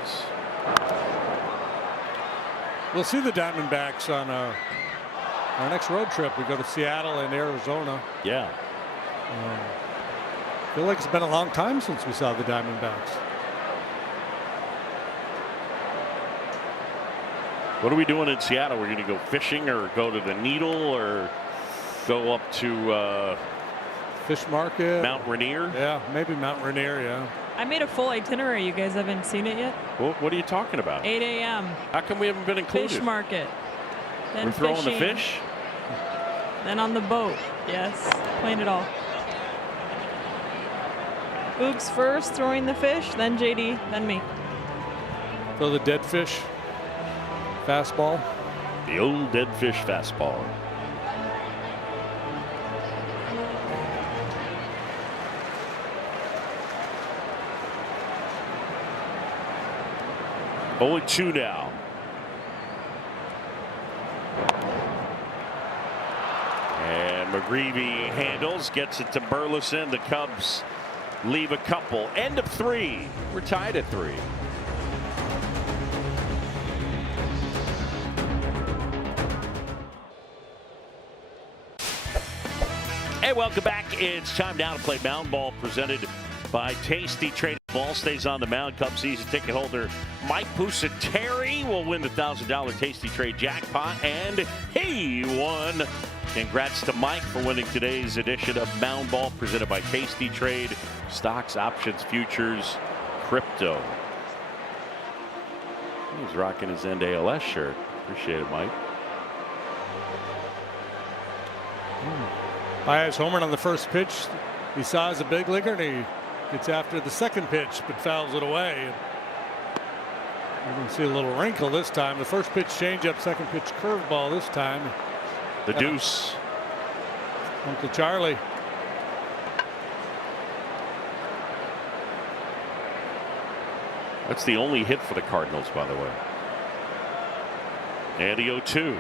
We'll see the Diamondbacks on our next road trip. We go to Seattle and Arizona. Yeah. I feel like it's been a long time since we saw the Diamondbacks. What are we doing in Seattle? We're going to go fishing or go to the Needle or go up to Fish Market, Mount Rainier? Yeah, maybe Mount Rainier. Yeah. I made a full itinerary. You guys haven't seen it yet? Well, what are you talking about? 8 a.m. How come we haven't been included? Fish market. Then We're throwing fishing. the fish? Then on the boat. Yes, playing it all. Boogs first, throwing the fish, then JD, then me. Throw the dead fish fastball. The old dead fish fastball. Only 2 now. And McGreevy handles, gets it to Burleson. The Cubs leave a couple. End of 3. We're tied at 3. Hey, welcome back. It's time now to play Mound Ball, presented by Tasty Trade. Ball stays on the mound. Cubs season ticket holder Mike Pusateri will win the $1,000 Tasty Trade jackpot, and he won. Congrats to Mike for winning today's edition of Mound Ball, presented by Tasty Trade. Stocks, options, futures, crypto. He's rocking his end ALS shirt. Appreciate it, Mike. Baez homered on the first pitch. He saw as a big leaguer, and he gets after the second pitch, but fouls it away. You can see a little wrinkle this time. The first pitch changeup, second pitch curveball this time. The deuce. Uncle Charlie. That's the only hit for the Cardinals, by the way. And the 0-2.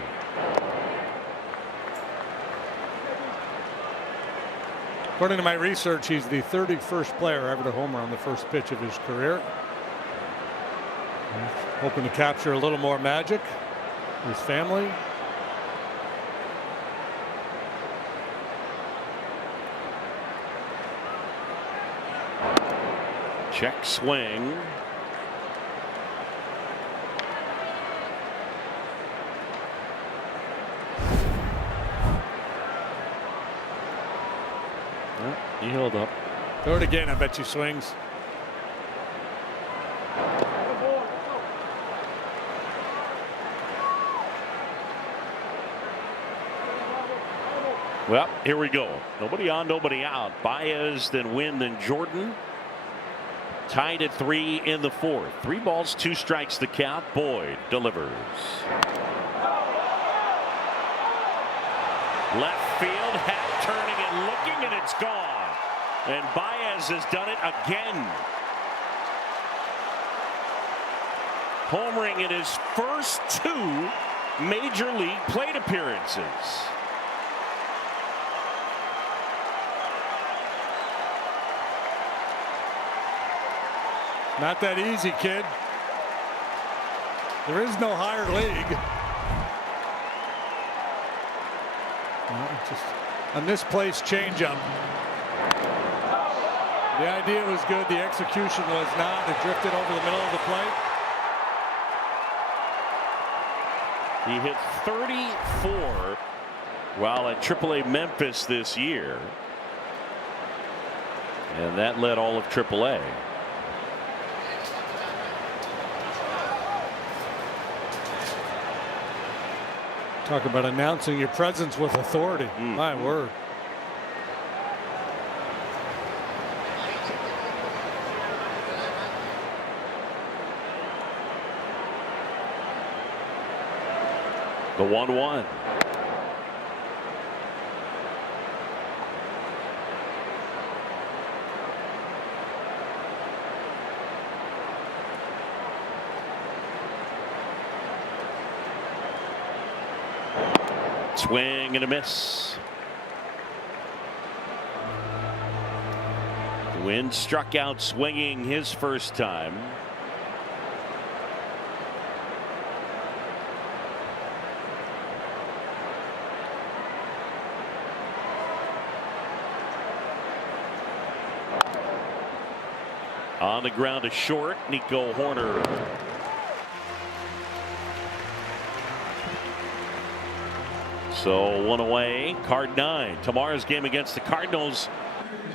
According to my research, he's the 31st player ever to homer on the first pitch of his career. Hoping to capture a little more magic with his family. Check swing. He held up. Throw it again. I bet you swings. Well, here we go. Nobody on, nobody out. Baez, then Wynn, then Jordan. Tied at 3 in the 4th. 3 balls, 2 strikes the count. Boyd delivers. Left field, hat turning and looking, and it's gone. And Baez has done it again. Homering in his first 2 major league plate appearances. Not that easy, kid. There is no higher league. Just a misplaced changeup. The idea was good. The execution was not. It drifted over the middle of the plate. He hit 34 while at AAA Memphis this year. And that led all of AAA. Talk about announcing your presence with authority. My word. The 1-1. Swing and a miss. Wynn struck out swinging his first time. On the ground to short, Nico Horner. So 1 away. Card 9. Tomorrow's game against the Cardinals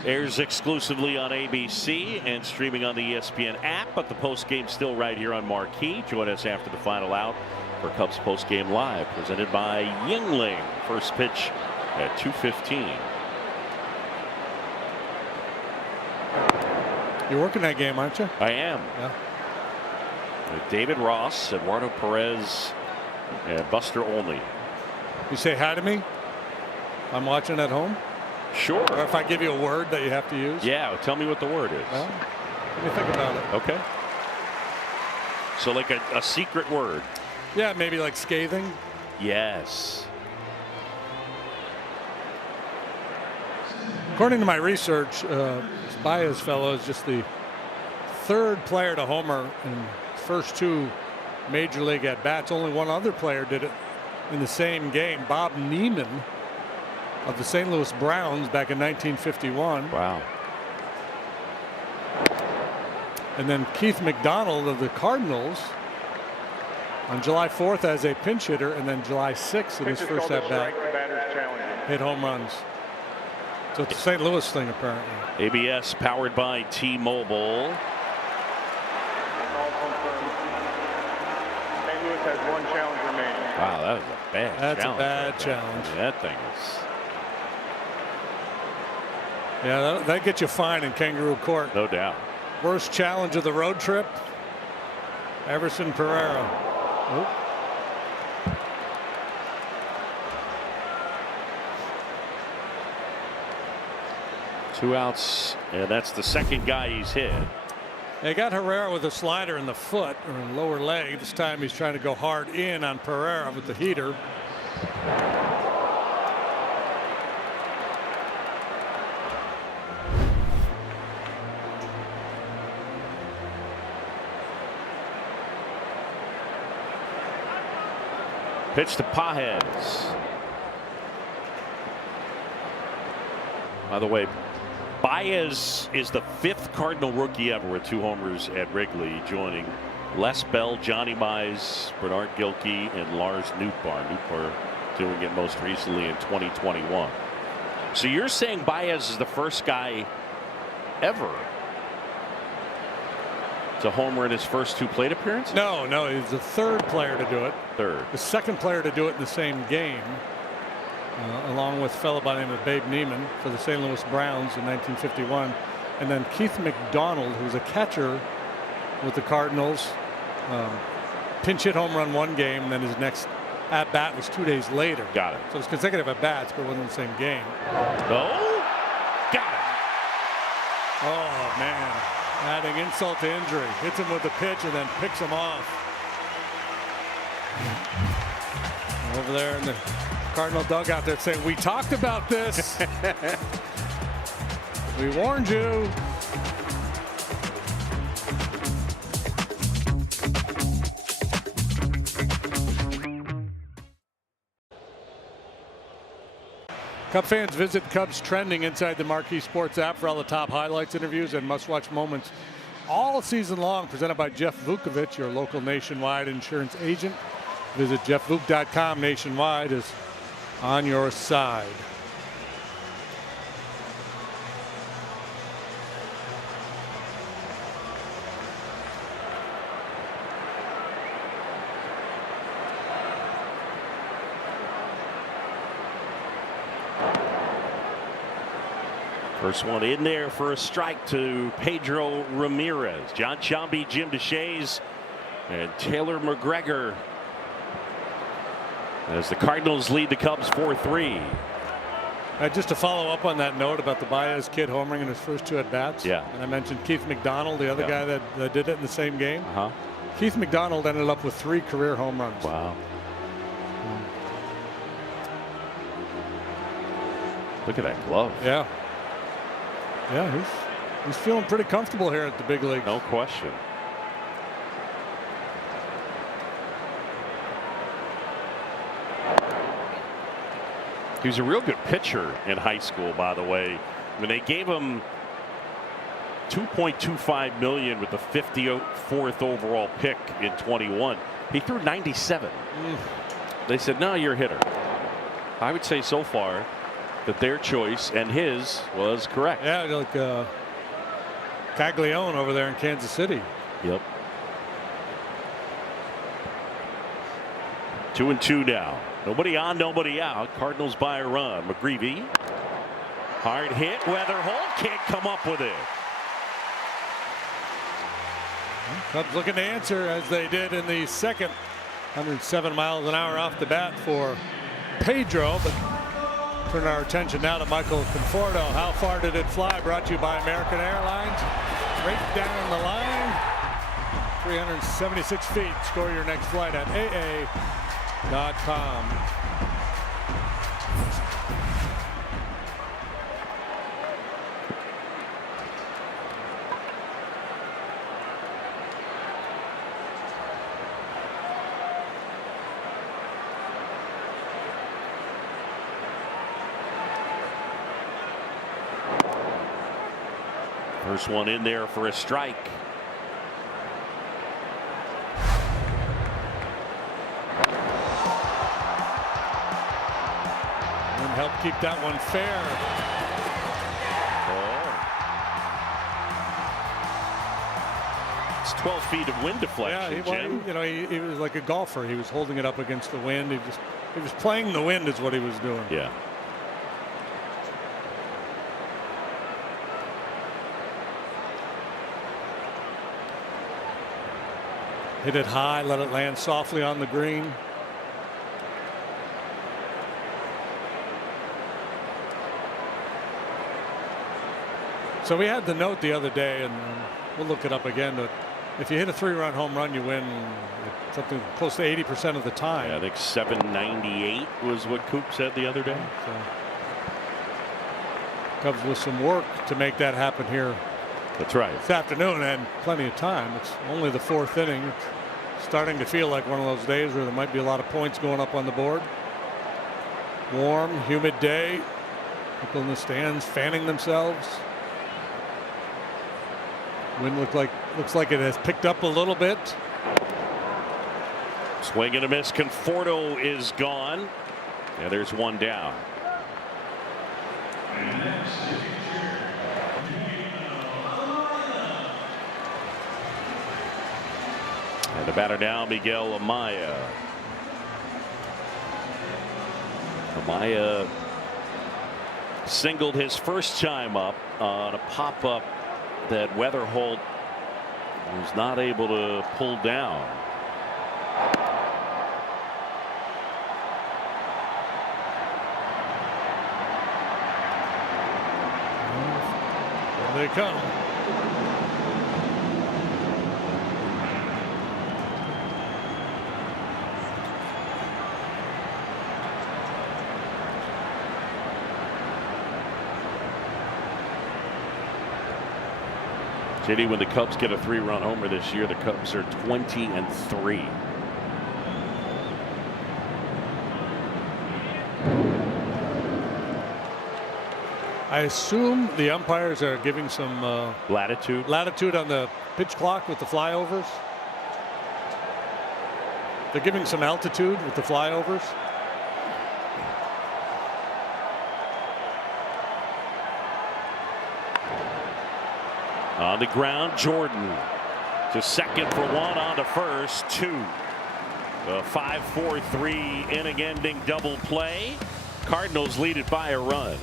airs exclusively on ABC and streaming on the ESPN app, but the post game still right here on Marquee. Join us after the final out for Cubs post game live, presented by Yingling. First pitch at 2:15. You're working that game, aren't you? I am. Yeah. With David Ross, Eduardo Perez, and Buster Olney. You say hi to me? I'm watching at home. Sure. Or if I give you a word that you have to use. Yeah, tell me what the word is. Well, let me think about it. Okay. So like a secret word. Yeah, maybe like scathing. Yes. According to my research, this Baez fellow is just the 3rd player to homer in his first 2 major league at bats. Only one other player did it in the same game. Bob Neiman of the St. Louis Browns back in 1951. Wow. And then Keith McDonald of the Cardinals on July 4th as a pinch hitter, and then July 6th in his first at bat hit home runs. So it's a St. Louis thing apparently. ABS powered by T-Mobile. St. Louis has 1 challenge remaining. Wow, that was a bad challenge. That's a bad challenge. That thing is. Yeah, that gets you fined in Kangaroo Court. No doubt. Worst challenge of the road trip. Everson Pereira. Oh. Two outs, and that's the second guy he's hit. They got Herrera with a slider in the foot or lower leg. This time he's trying to go hard in on Pereira with the heater. Pitch to Paez. By the way, Baez is the 5th Cardinal rookie ever with 2 homers at Wrigley, joining Les Bell, Johnny Mize, Bernard Gilkey, and Lars Nootbaar. Nootbaar doing it most recently in 2021. So you're saying Baez is the first guy ever to homer in his first 2 plate appearances? No, he's the 3rd player to do it. 3rd. The 2nd player to do it in the same game, along with a fellow by the name of Babe Neiman for the St. Louis Browns in 1951. And then Keith McDonald, who's a catcher with the Cardinals, pinch hit home run 1 game, and then his next at bat was 2 days later. Got it. So it's consecutive at bats, but it wasn't the same game. Oh, got it. Oh man, adding insult to injury. Hits him with the pitch and then picks him off. Over there in the Cardinal dugout, they're saying, "We talked about this. We warned you." Cub fans, visit Cubs Trending inside the Marquee Sports app for all the top highlights, interviews, and must-watch moments all season long. Presented by Jeff Vukovich, your local nationwide insurance agent. Visit jeffvuk.com. Nationwide is on your side. First one in there for a strike to Pedro Ramirez. John Chomby, Jim DeShays, and Taylor McGregor as the Cardinals lead the Cubs 4-3. Just to follow up on that note about the Baez kid homering in his first 2 at-bats. Yeah. And I mentioned Keith McDonald, the other guy that did it in the same game. Keith McDonald ended up with 3 career home runs. Wow. Look at that glove. Yeah. Yeah, he's feeling pretty comfortable here at the big league. No question. He was a real good pitcher in high school, by the way. I mean, they gave him $2.25 million with the 54th overall pick in 21. He threw 97. They said, "No, you're a hitter." I would say so far that their choice and his was correct. Yeah, like Caglione over there in Kansas City. Yep. 2-2 now. Nobody on, nobody out. Cardinals by a run. McGreevy. Hard hit. Weatherholt can't come up with it. Cubs looking to answer as they did in the second. 107 miles an hour off the bat for Pedro, but turn our attention now to Michael Conforto. How far did it fly? Brought to you by American Airlines. Right down the line. 376 feet. Score your next flight at AA.com. First one in there for a strike. And help keep that one fair. Oh. It's 12 feet of wind deflection. Yeah, he was like a golfer. He was holding it up against the wind. He was playing the wind is what he was doing. Yeah. Hit it high, let it land softly on the green. So we had the note the other day, and we'll look it up again, but if you hit a 3-run home run, you win something close to 80% of the time. Yeah, I think 798 was what Coop said the other day. So Cubs with some work to make that happen here. That's right. This afternoon, and plenty of time. It's only the 4th inning. It's starting to feel like one of those days where there might be a lot of points going up on the board. Warm, humid day. People in the stands fanning themselves. Wind looks like it has picked up a little bit. Swing and a miss. Conforto is gone. Yeah, there's one down. And the batter now, Miguel Amaya. Amaya singled his first time up on a pop-up that Weatherholt was not able to pull down. Here they come. JD, when the Cubs get a 3-run homer this year, the Cubs are 20-3. I assume the umpires are giving some latitude on the pitch clock with the flyovers. They're giving some altitude with the flyovers. On the ground, Jordan to second for one, on to first, two. A 5-4-3 inning-ending double play. Cardinals lead it by a run.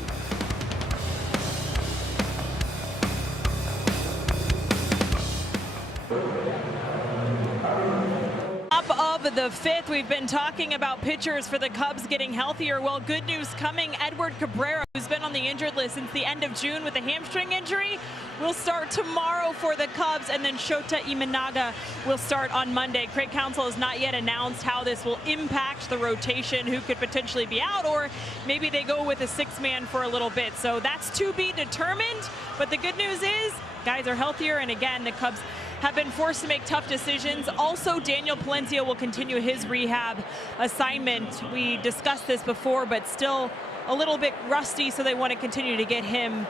Top of the fifth, we've been talking about pitchers for the Cubs getting healthier. Well, good news coming. Edward Cabrera, who's been on the injured list since the end of June with a hamstring injury, will start tomorrow for the Cubs, and then Shota Imanaga will start on Monday. Craig Counsell has not yet announced how this will impact the rotation, who could potentially be out, or maybe they go with a 6-man for a little bit. So that's to be determined. But the good news is guys are healthier, and again, the Cubs have been forced to make tough decisions. Also, Daniel Palencia will continue his rehab assignment. We discussed this before, but still a little bit rusty, so they want to continue to get him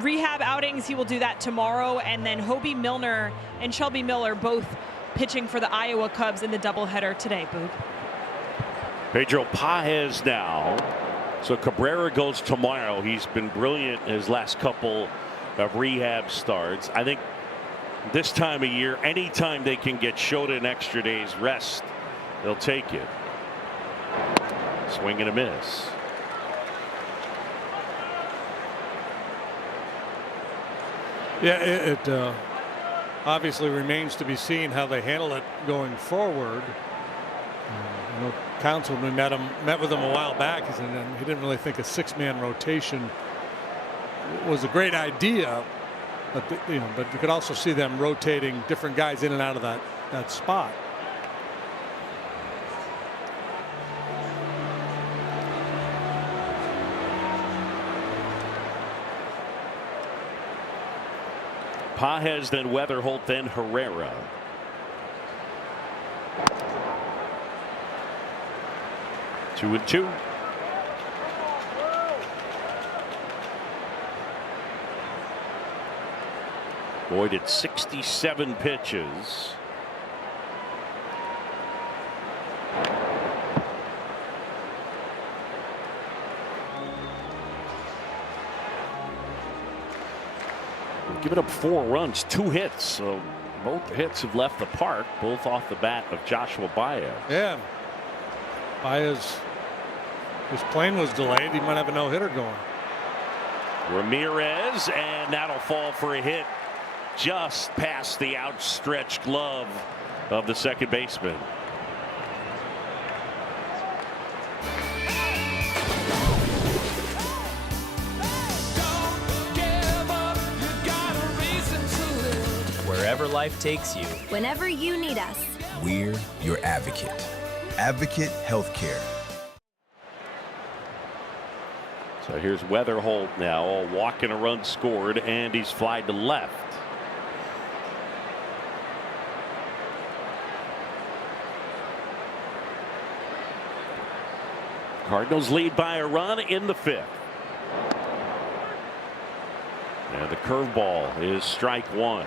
rehab outings. He will do that tomorrow. And then Hobie Milner and Shelby Miller both pitching for the Iowa Cubs in the doubleheader today, Boog. Pedro Paez now. So Cabrera goes tomorrow. He's been brilliant in his last couple of rehab starts. I think this time of year, anytime they can get Shota an extra day's rest, they'll take it. Swing and a miss. Yeah, it obviously remains to be seen how they handle it going forward. I know Counsell met with him a while back, and he didn't really think a 6-man rotation was a great idea. But but you could also see them rotating different guys in and out of that spot. Paez, then Weatherholt, then Herrera. Two and two. Boyd at 67 pitches. Giving up 4 runs, 2 hits. So both hits have left the park, both off the bat of Joshua Baez. Yeah. Baez, his plane was delayed. He might have a no-hitter going. Ramirez, and that'll fall for a hit just past the outstretched glove of the second baseman. Wherever life takes you. Whenever you need us. We're your advocate. Advocate Healthcare. So here's Weatherholt now, all walk and a run scored, and he's flied to left. Cardinals lead by a run in the 5th. And the curveball is strike 1.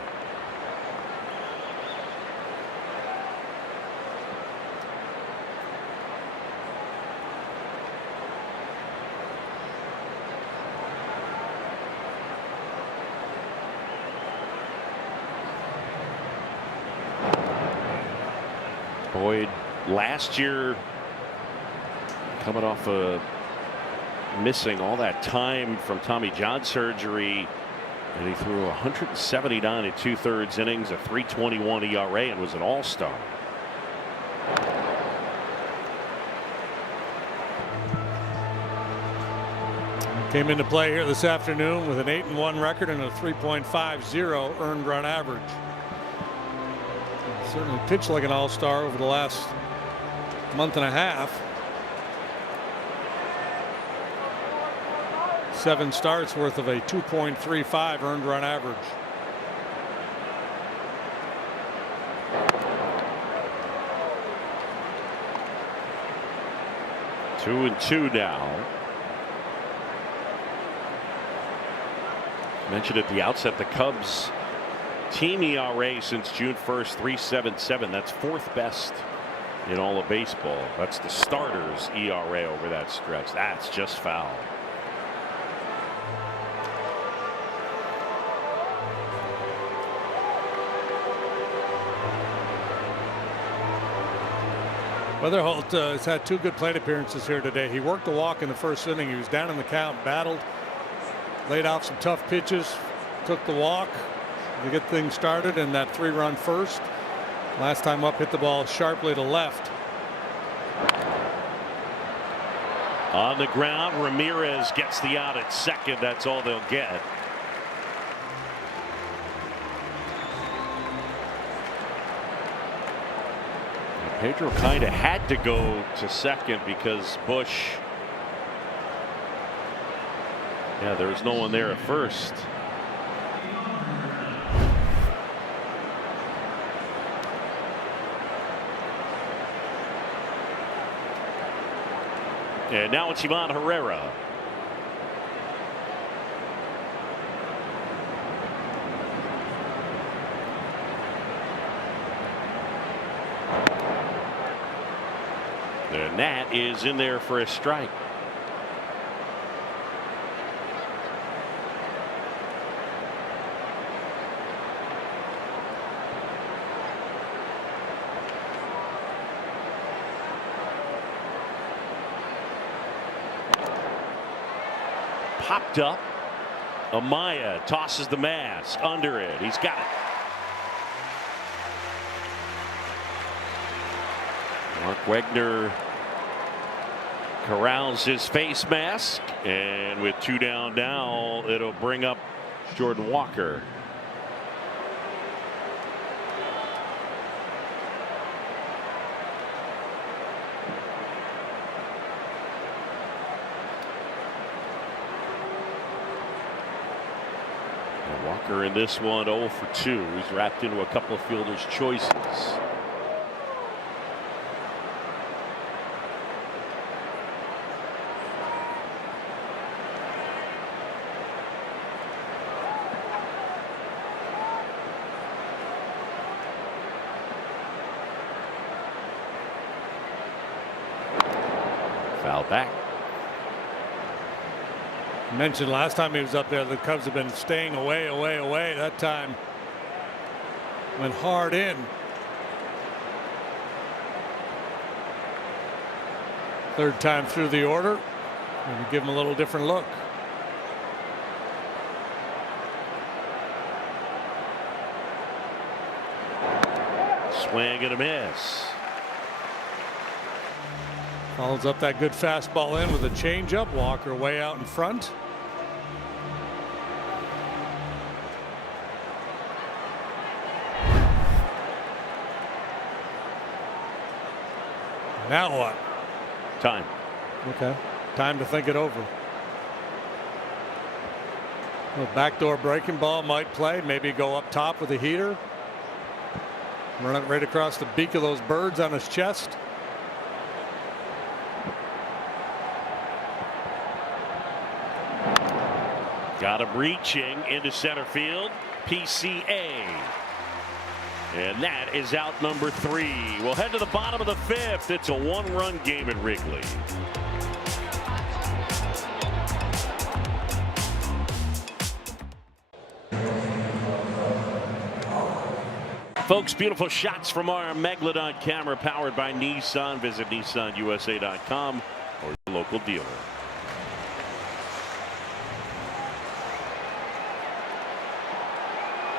Boyd last year coming off missing all that time from Tommy John surgery, and he threw 179 and 2/3 innings, a 3.21 ERA, and was an all-star. Came into play here this afternoon with an 8-1 record and a 3.50 earned run average. Certainly pitched like an all-star over the last month and a half. 7 starts worth of a 2.35 earned run average. Two and two now. Mentioned at the outset, the Cubs team ERA since June 1st, 3.77. That's 4th best in all of baseball. That's the starters ERA over that stretch. That's just foul. Weatherholt has had 2 good plate appearances here today. He worked a walk in the first inning. He was down in the count, battled, laid off some tough pitches, took the walk to get things started in that 3-run first. Last time up, hit the ball sharply to left. On the ground, Ramirez gets the out at second. That's all they'll get. Pedro kind of had to go to second because Bush. Yeah, there was no one there at first. And now it's Ivan Herrera. And that is in there for a strike. Popped up. Amaya tosses the mask under it. He's got it. Mark Wegner corrals his face mask, and with 2 down now, it'll bring up Jordan Walker. And Walker in this one 0 for 2. He's wrapped into a couple of fielders' choices. Foul back. I mentioned last time he was up there, the Cubs have been staying away. That time went hard in. Third time through the order. Maybe give him a little different look. Swing and a miss. Follows up that good fastball in with a changeup. Walker way out in front. Now what? Time. Okay. Time to think it over. A backdoor breaking ball might play. Maybe go up top with a heater. Run it right across the beak of those birds on his chest. Got him reaching into center field. PCA. And that is out number 3. We'll head to the bottom of the 5th. It's a 1-run game at Wrigley. Folks, beautiful shots from our Megalodon camera powered by Nissan. Visit nissanusa.com or your local dealer.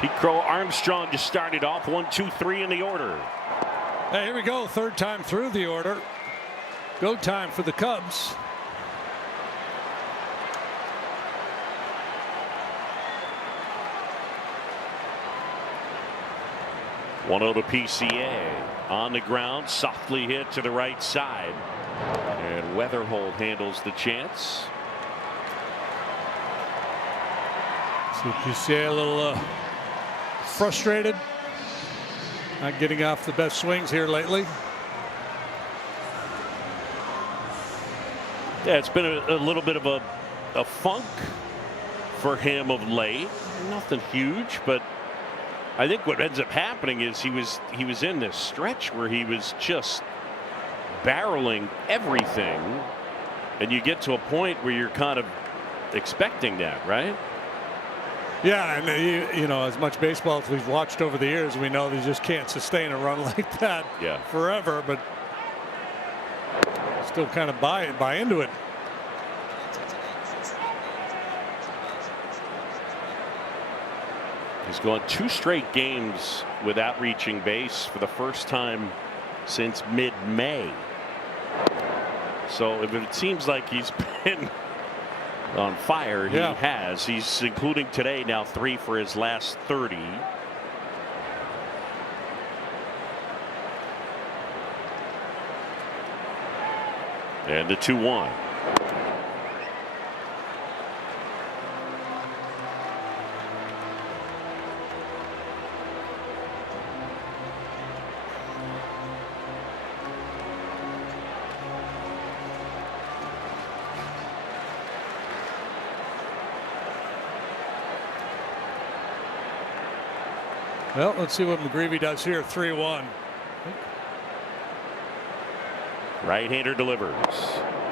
Pete Crow Armstrong just started off 1, 2, 3 in the order. Hey, here we go. Third time through the order. Go time for the Cubs. One-0 to PCA. On the ground, softly hit to the right side. And Weatherhold handles the chance. So PCA a little frustrated. Not getting off the best swings here lately. Yeah, it's been a little bit of a funk for him of late. Nothing huge, but I think what ends up happening is he was in this stretch where he was just barreling everything, and you get to a point where you're kind of expecting that, right? Yeah, and you know, as much baseball as we've watched over the years, we know they just can't sustain a run like that forever, but still kind of buy into it. He's gone 2 straight games without reaching base for the first time since mid-May. So if it seems like he's been on fire, he has. He's, including today, now 3 for his last 30. And the 2-1. Well, let's see what McGreevy does here. 3-1. Right-hander delivers,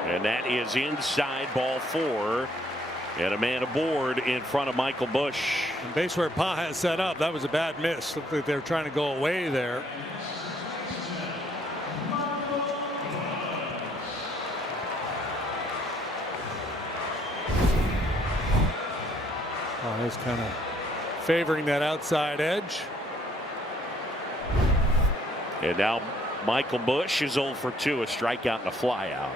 and that is inside, ball 4, and a man aboard in front of Michael Busch. And base where Pa has set up, that was a bad miss. Looked like they were trying to go away there. Pa is kind of favoring that outside edge. And now Michael Busch is 0 for 2, a strikeout and a flyout.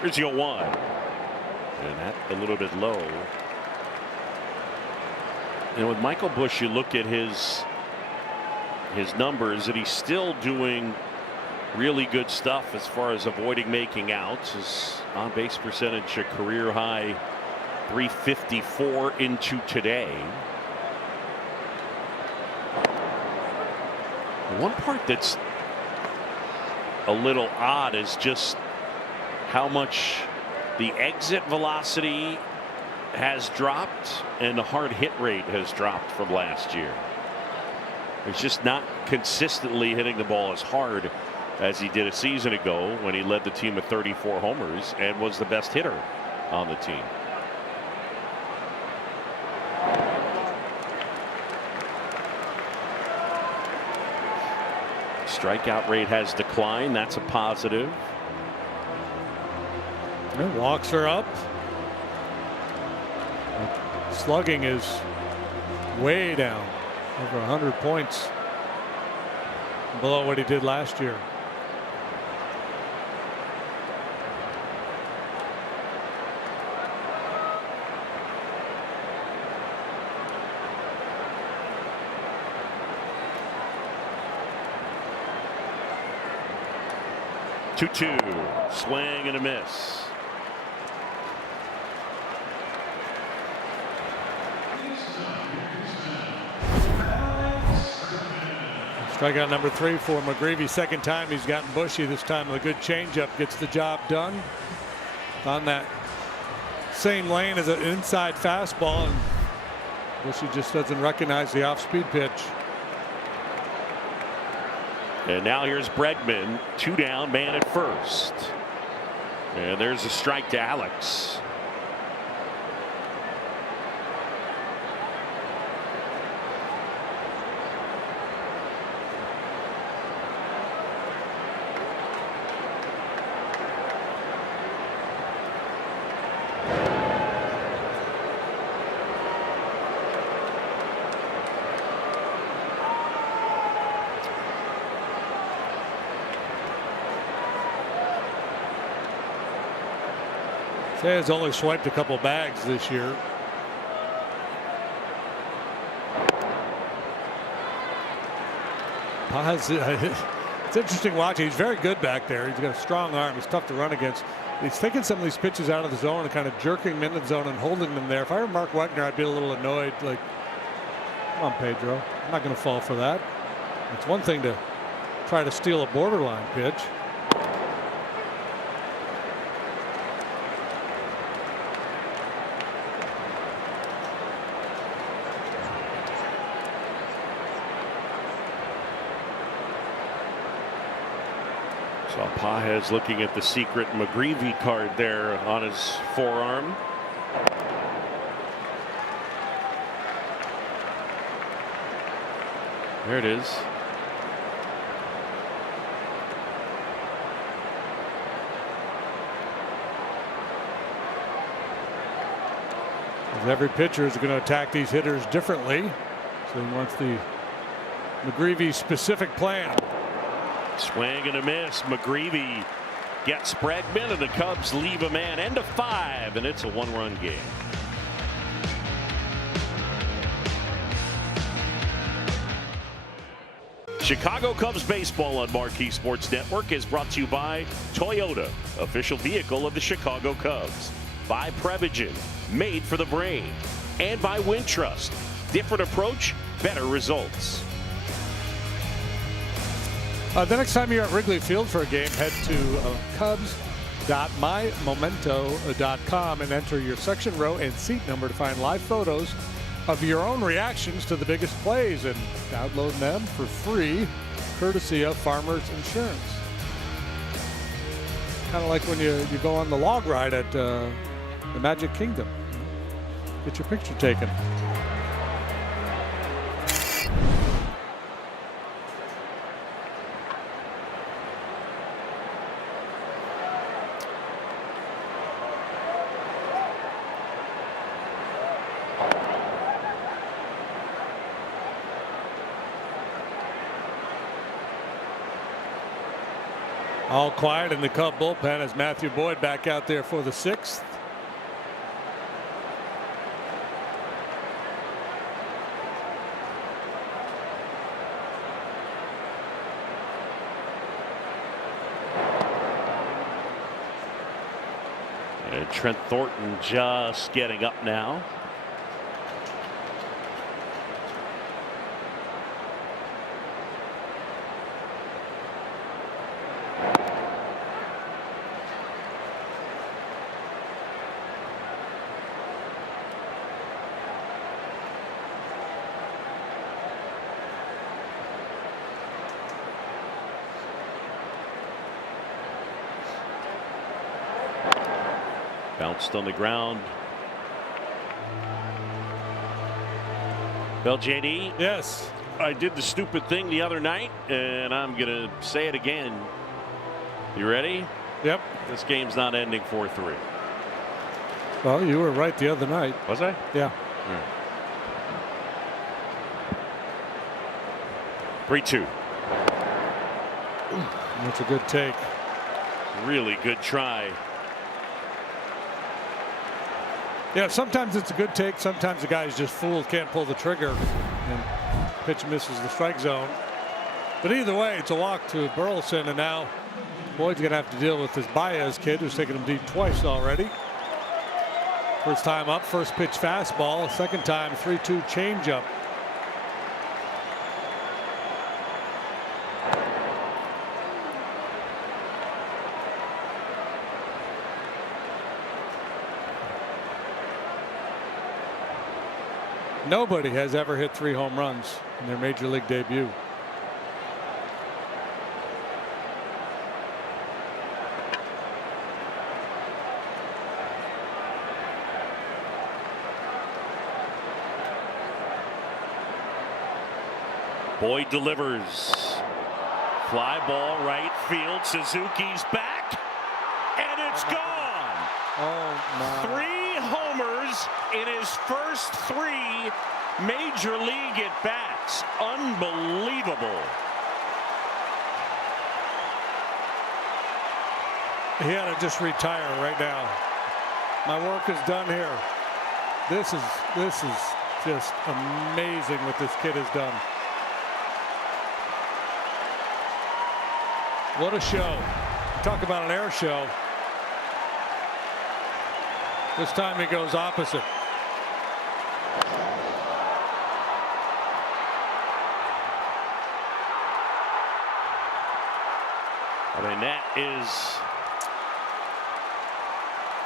Here's your 1. And that a little bit low. And with Michael Busch, you look at his numbers, and he's still doing really good stuff as far as avoiding making outs. His on base percentage a career high 354 into today. One part that's a little odd is just how much the exit velocity has dropped and the hard hit rate has dropped from last year. He's just not consistently hitting the ball as hard as he did a season ago when he led the team with 34 homers and was the best hitter on the team. Strikeout rate has declined. That's a positive. Walks are up. Slugging is way down, over 100 points below what he did last year. Two, swing and a miss. Strikeout number 3 for McGreevy. Second time he's gotten bushy. This time with a good changeup gets the job done. On that same lane as an inside fastball, and Bushy just doesn't recognize the off-speed pitch. And now here's Bregman, 2 down, man at first. And there's a strike to Alex. Say has only swiped a couple bags this year. It's interesting watching. He's very good back there. He's got a strong arm. He's tough to run against. He's taking some of these pitches out of the zone and kind of jerking them into the zone and holding them there. If I were Mark Wagner, I'd be a little annoyed. Like, come on, Pedro. I'm not going to fall for that. It's one thing to try to steal a borderline pitch. So Pages looking at the secret McGreevy card there on his forearm. There it is. Every pitcher is going to attack these hitters differently. So he wants the McGreevy specific plan. Swing and a miss. McGreevy gets Bregman, and the Cubs leave a man end of 5, and it's a 1-run game. Chicago Cubs baseball on Marquee Sports Network is brought to you by Toyota, official vehicle of the Chicago Cubs, by Prevagen, made for the brain, and by Wintrust, different approach, better results. The next time you're at Wrigley Field for a game, head to cubs.mymomento.com and enter your section, row, and seat number to find live photos of your own reactions to the biggest plays and download them for free, courtesy of Farmers Insurance. Kind of like when you go on the log ride at the Magic Kingdom. Get your picture taken. All quiet in the Cub bullpen as Matthew Boyd back out there for the 6th. And Trent Thornton just getting up now. Bounced on the ground. Well, JD. Yes. I did the stupid thing the other night, and I'm going to say it again. You ready? Yep. This game's not ending 4-3. Well, you were right the other night. Was I? Yeah. All right. 3-2. That's a good take. Really good try. Yeah, sometimes it's a good take. Sometimes the guy's just fooled, can't pull the trigger, and pitch misses the strike zone. But either way, it's a walk to Burleson, and now Boyd's going to have to deal with this Baez kid who's taken him deep twice already. First time up, first pitch fastball. Second time, 3-2 changeup. Nobody has ever hit 3 home runs in their major league debut. Boyd delivers. Fly ball right field. Suzuki's back. And it's gone. Oh, my. 3 homers in his first 3 major league at-bats. Unbelievable. He ought to just retire right now. My work is done here. This is just amazing what this kid has done. What a show. Talk about an air show. This time he goes opposite. I mean, that is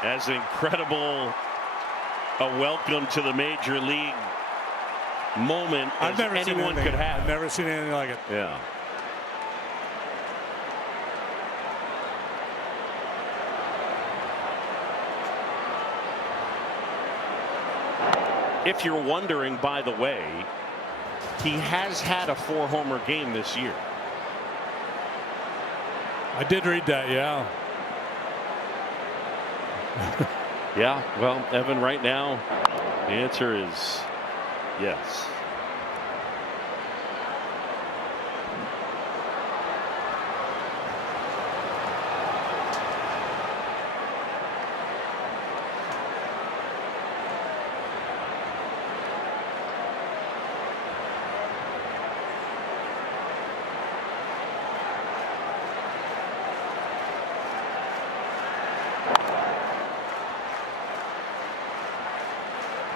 as incredible a welcome to the major league moment as anyone could have. I've never seen anything like it. Yeah. If you're wondering, by the way, he has had a 4-homer game this year. I did read that, yeah. Yeah, well, Evan, right now, the answer is yes.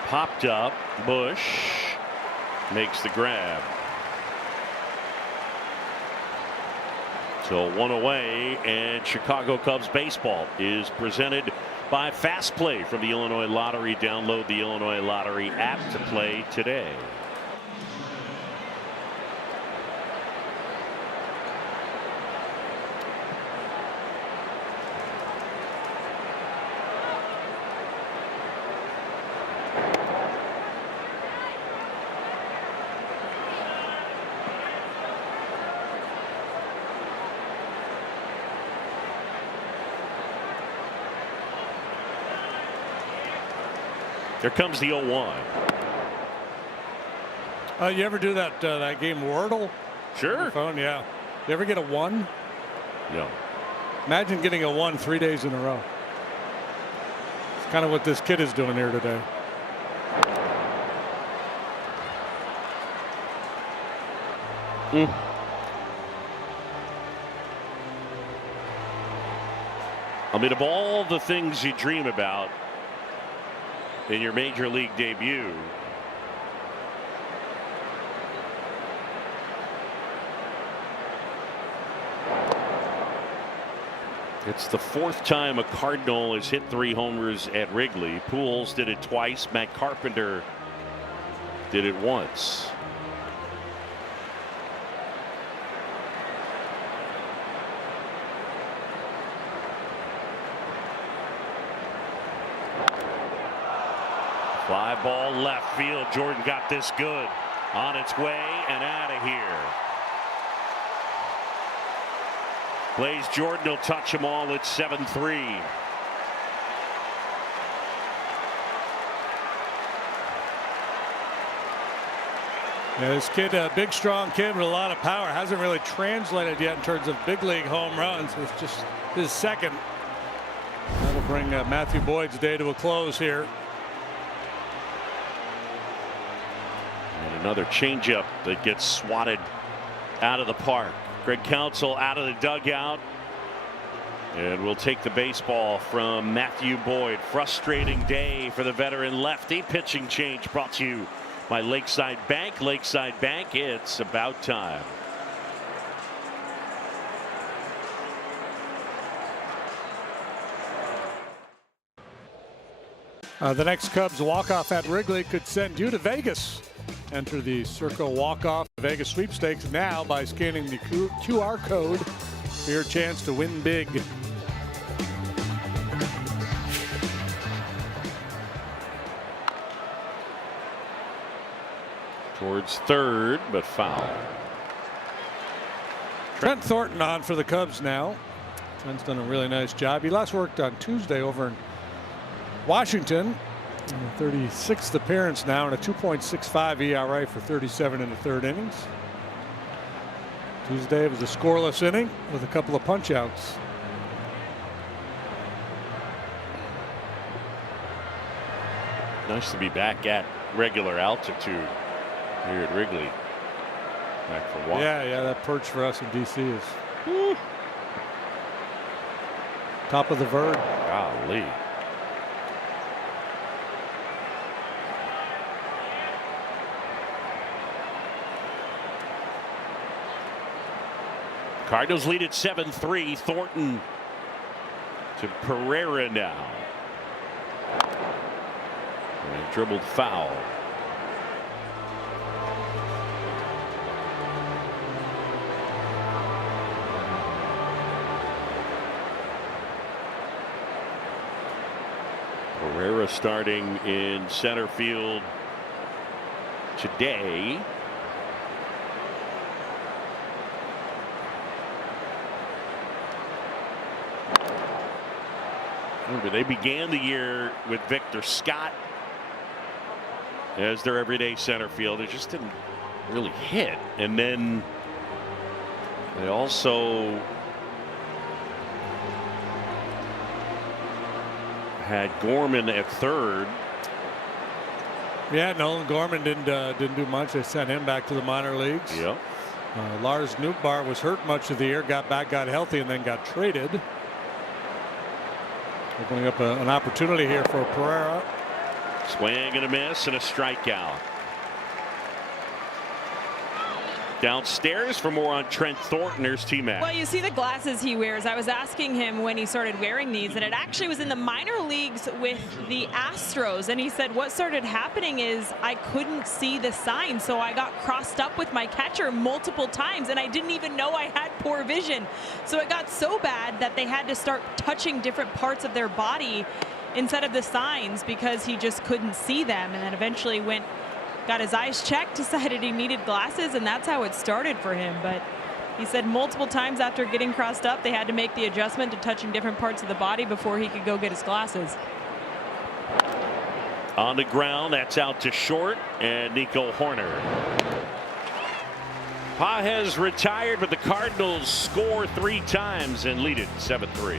Popped up. Bush makes the grab. So 1 away, and Chicago Cubs baseball is presented by Fast Play from the Illinois Lottery. Download the Illinois Lottery app to play today. Here comes the 0-1. You ever do that game Wordle? Sure. On your phone? Yeah. You ever get a 1? No. Imagine getting a 1 3 days in a row. It's kind of what this kid is doing here today. I mean, of all the things you dream about in your major league debut, it's the 4th time a Cardinal has hit 3 homers at Wrigley. Pujols did it twice. Matt Carpenter did it once. Fly ball left field. Jordan got this good. On its way and out of here. Blaze Jordan will touch them all at 7-3. Yeah, this kid, a big, strong kid with a lot of power, hasn't really translated yet in terms of big league home runs. It's just his 2nd. That'll bring Matthew Boyd's day to a close here. And another changeup that gets swatted out of the park. Greg Counsell out of the dugout. And we'll take the baseball from Matthew Boyd. Frustrating day for the veteran lefty. Pitching change brought to you by Lakeside Bank. Lakeside Bank, it's about time. The next Cubs walk-off at Wrigley could send you to Vegas. Enter the Circa walk-off Vegas sweepstakes now by scanning the QR code for your chance to win big. Towards third, but foul. Trent Thornton on for the Cubs now. Trent's done a really nice job. He last worked on Tuesday over in Washington. 36th appearance now and a 2.65 ERA for 37 in the third innings. Tuesday was a scoreless inning with a couple of punch-outs. Nice to be back at regular altitude here at Wrigley. Back for walk. Yeah, that perch for us in DC is top of the verd. Golly. Cardinals lead at 7-3. Thornton to Pereira now. And dribbled foul. Pereira starting in center field today. Remember, they began the year with Victor Scott as their everyday center fielder. Just didn't really hit. And then they also had Gorman at third. Yeah, Nolan Gorman didn't do much. They sent him back to the minor leagues. Yep. Lars Nootbaar was hurt much of the year, got back, got healthy, and then got traded. Opening up an opportunity here for Pereira. Swing and a miss and a strikeout. Downstairs for more on Trent Thornton. Here's T-Mac. Well, you see the glasses he wears. I was asking him when he started wearing these, and it actually was in the minor leagues with the Astros. And he said what started happening is I couldn't see the sign, so I got crossed up with my catcher multiple times, and I didn't even know I had poor vision. So it got so bad that they had to start touching different parts of their body instead of the signs because he just couldn't see them, and then eventually got his eyes checked, decided he needed glasses, and that's how it started for him. But he said multiple times after getting crossed up, they had to make the adjustment to touching different parts of the body before he could go get his glasses. On the ground, that's out to short, and Nico Horner. Pages retired, but the Cardinals score 3 times and lead it 7-3.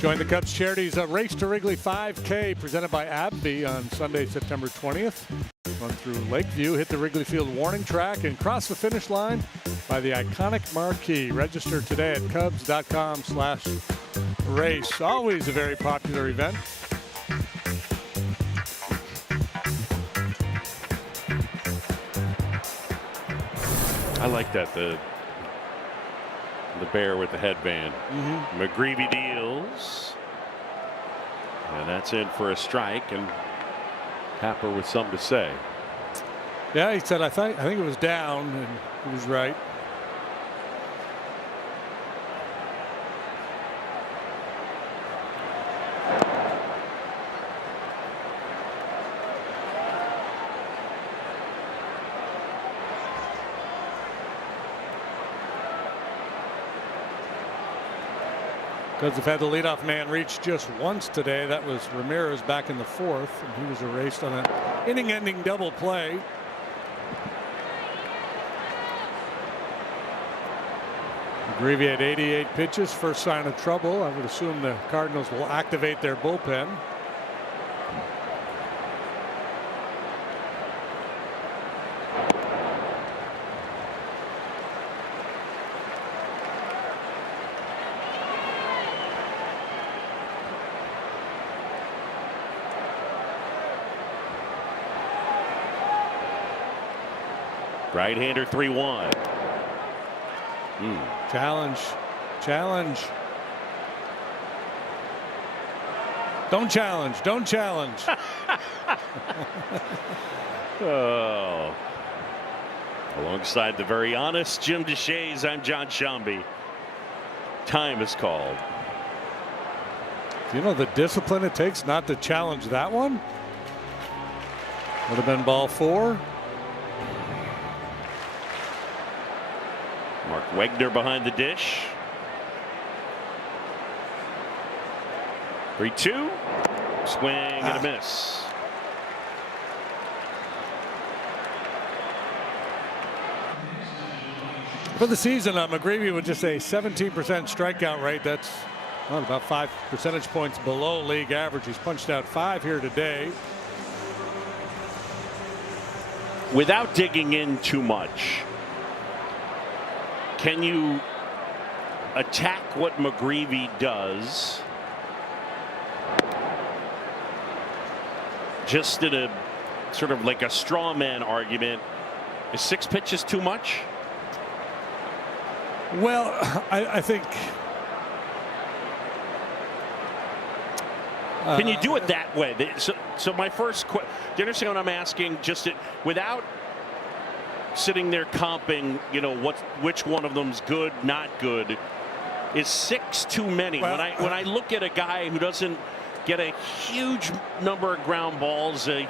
Join the Cubs Charities Race to Wrigley 5K presented by AbbVie on Sunday, September 20th. Run through Lakeview, hit the Wrigley Field warning track, and cross the finish line by the iconic marquee. Register today at Cubs.com/race. Always a very popular event. I like that, the bear with the headband. McGreevy deals, and that's in for a strike, and Tapper with something to say. Yeah, he said I think it was down, and he was right. Cubs have had the leadoff man reach just once today. That was Ramirez back in the 4th, and he was erased on an inning-ending double play. McGreevy had 88 pitches, first sign of trouble. I would assume the Cardinals will activate their bullpen. Right-hander 3-1. Challenge Challenge. Don't challenge. Don't challenge. Oh. Alongside the very honest Jim DeShays, I'm John Shambi. Time is called. Do you know the discipline it takes not to challenge that one? Would have been ball 4. Mark Wegner behind the dish. 3-2. Swing and a miss. For the season, McGreevy would just say 17% strikeout rate. That's about 5 percentage points below league average. He's punched out 5 here today. Without digging in too much, can you attack what McGreevy does just in a sort of like a straw man argument? Is 6 pitches too much? Well, I think. Can you do it that way? So my first question, do you understand what I'm asking? Just without sitting there comping, you know, which one of them's good, not good. Is 6 too many? Well, when I look at a guy who doesn't get a huge number of ground balls, a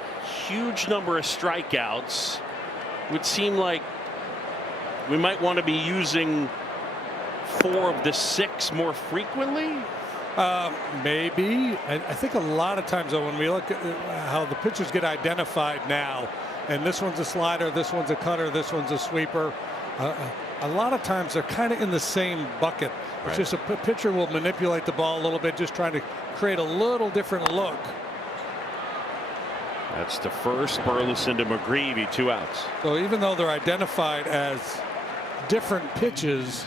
huge number of strikeouts, it would seem like we might want to be using 4 of the 6 more frequently. Maybe. I think a lot of times, though, when we look at how the pitchers get identified now, and this one's a slider, this one's a cutter, this one's a sweeper, a lot of times they're kind of in the same bucket. It's just a pitcher will manipulate the ball a little bit, just trying to create a little different look. That's the first. Burleson to McGreevy, 2 outs. So even though they're identified as different pitches,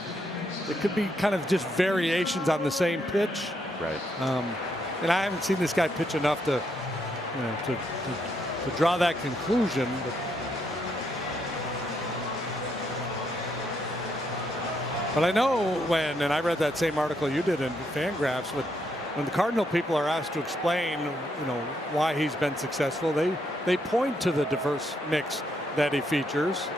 it could be kind of just variations on the same pitch. Right. And I haven't seen this guy pitch enough to, you know, to draw that conclusion. But I know when, and I read that same article you did in Fangraphs, when the Cardinal people are asked to explain, you know, why he's been successful, they point to the diverse mix that he features,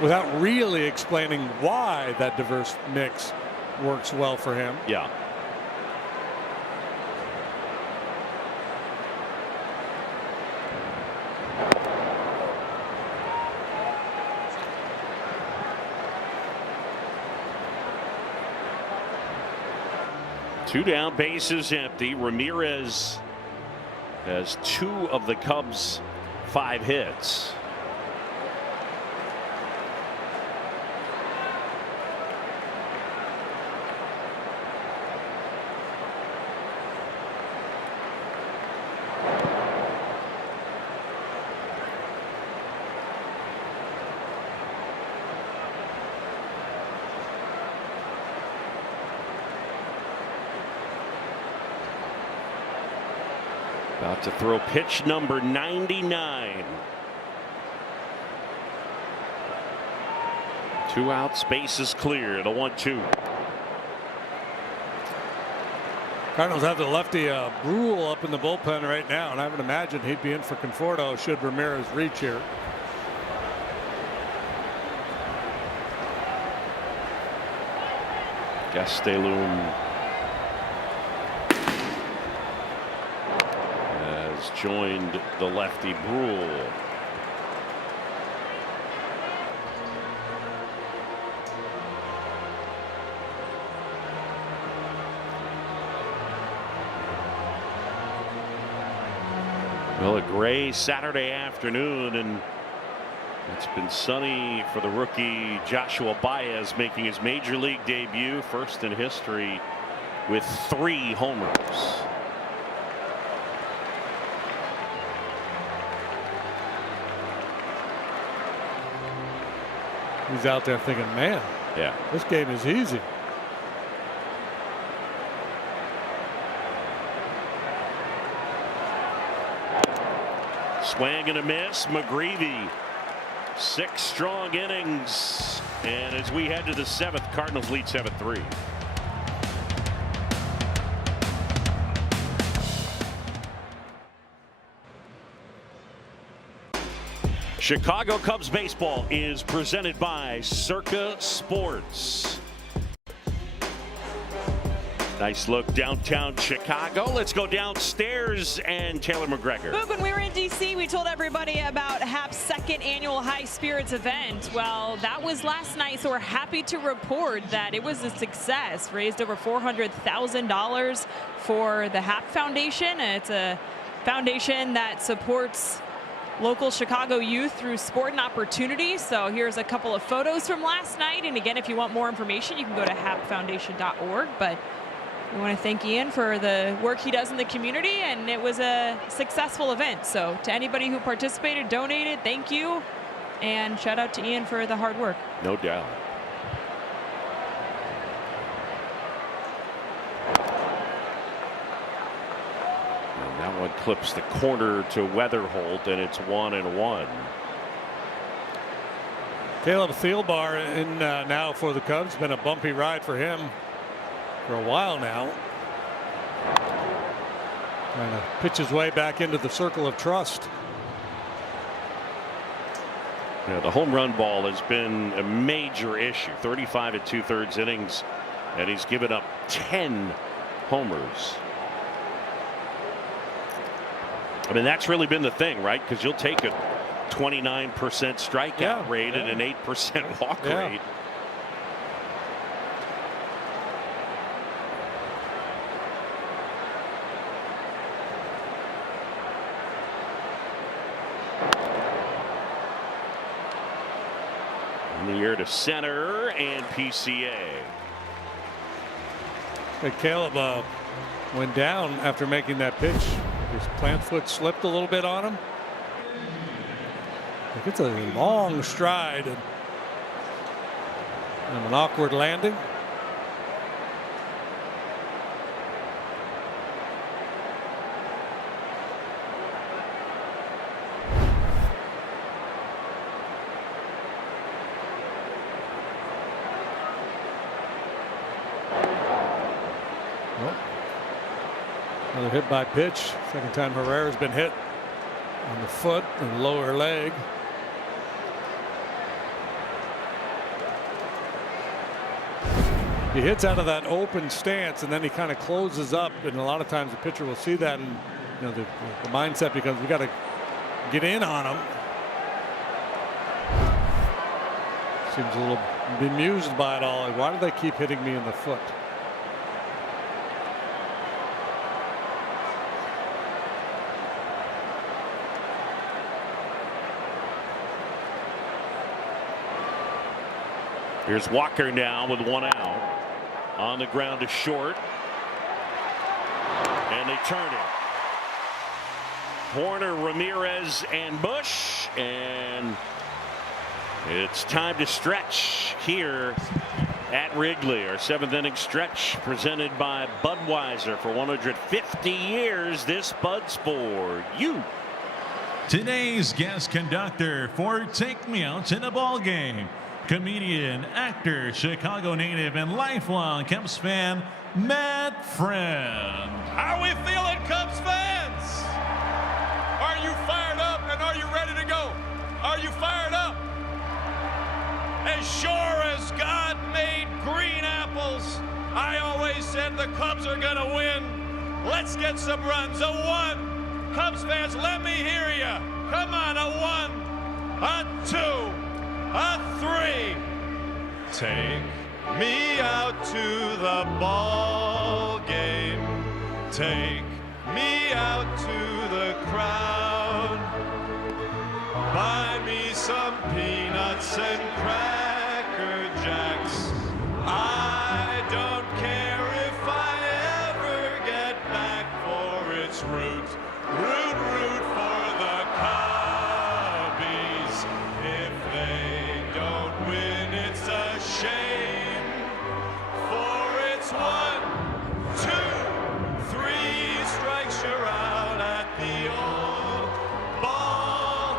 without really explaining why that diverse mix works well for him. Yeah. Two down, bases empty. Ramirez has 2 of the Cubs' 5 hits. About to throw pitch number 99. 2 outs, space is clear. The 1-2. Cardinals have the lefty Brule up in the bullpen right now, and I would imagine he'd be in for Conforto should Ramirez reach here. Gastelum has joined the lefty Brule. Well, a gray Saturday afternoon, and it's been sunny for the rookie Joshua Baez, making his major league debut, first in history, with 3 homers. He's out there thinking, man, yeah, this game is easy. Swing and a miss. McGreevy 6 strong innings. And as we head to the 7th, Cardinals lead 7-3. Chicago Cubs baseball is presented by Circa Sports. Nice look downtown Chicago. Let's go downstairs and Taylor McGregor. Boog, when we were in D.C., we told everybody about HAP's 2nd annual High Spirits event. Well, that was last night, so we're happy to report that it was a success. Raised over $400,000 for the HAP Foundation. It's a foundation that supports local Chicago youth through sport and opportunity. So here's a couple of photos from last night. And again, if you want more information, you can go to hapfoundation.org. But we want to thank Ian for the work he does in the community, and it was a successful event. So to anybody who participated, donated, thank you, and shout out to Ian for the hard work. No doubt. And that one clips the corner to Weatherholt, and it's 1-1. Caleb Thielbar in now for the Cubs. Been a bumpy ride for him for a while now. Trying to pitch his way back into the circle of trust. Yeah, the home run ball has been a major issue. 35 2/3 innings, and he's given up 10 homers. I mean, that's really been the thing, right? Because you'll take a 29% strikeout rate and an 8% walk rate. In the air to center and PCA. But Caleb went down after making that pitch. His plant foot slipped a little bit on him. It's a long stride and an awkward landing. Another hit by pitch. Second time Herrera's been hit on the foot and lower leg. He hits out of that open stance and then he kind of closes up, and a lot of times the pitcher will see that, and you know the mindset becomes we got to get in on him. Seems a little bemused by it all. Why do they keep hitting me in the foot? Here's Walker now with 1 out. On the ground to short. And they turn it. Horner, Ramirez, and Bush. And it's time to stretch here at Wrigley. Our 7th inning stretch presented by Budweiser. For 150 years, this Bud's for you. Today's guest conductor for Take Me Out to the Ball Game. Comedian, actor, Chicago native, and lifelong Cubs fan, Matt Friend. How are we feeling, Cubs fans? Are you fired up and are you ready to go? Are you fired up? As sure as God made green apples, I always said the Cubs are gonna win. Let's get some runs. A 1. Cubs fans, let me hear you. Come on, a 1, a 2. A 3. Take me out to the ball game. Take me out to the crowd. Buy me some peanuts and Cracker Jacks. I don't care if I ever get back, for it's root for the Cubbies. If they don't win, it's a shame, for it's 1, 2, 3 strikes, you're out at the old ball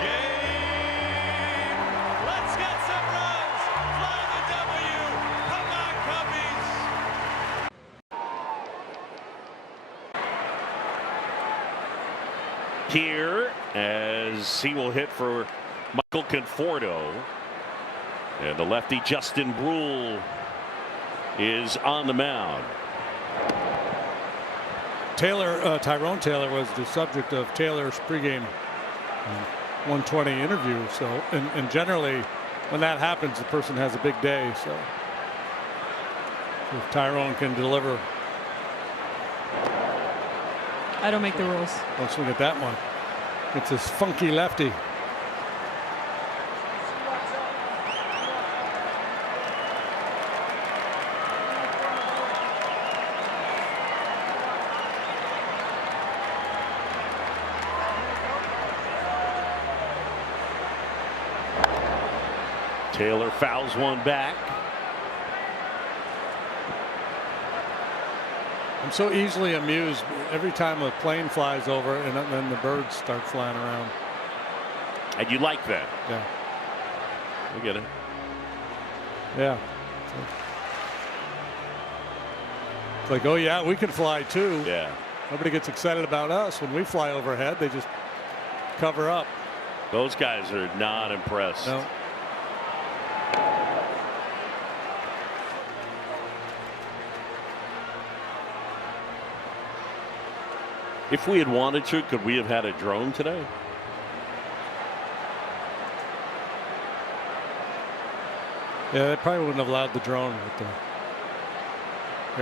game. here as he will hit for Michael Conforto. And the lefty Justin Brule is on the mound. Tyrone Taylor was the subject of Taylor's pregame 120 interview. So, and generally, when that happens, the person has a big day. So, if Tyrone can deliver. I don't make the rules. Don't swing at that one. It's this funky lefty. Taylor fouls one back. I'm so easily amused every time a plane flies over and then the birds start flying around. And you like that? Yeah. I get it. Yeah. It's like, oh yeah, we can fly too. Yeah. Nobody gets excited about us when we fly overhead. They just cover up. Those guys are not impressed. No. If we had wanted to, could we have had a drone today? Yeah, they probably wouldn't have allowed the drone at the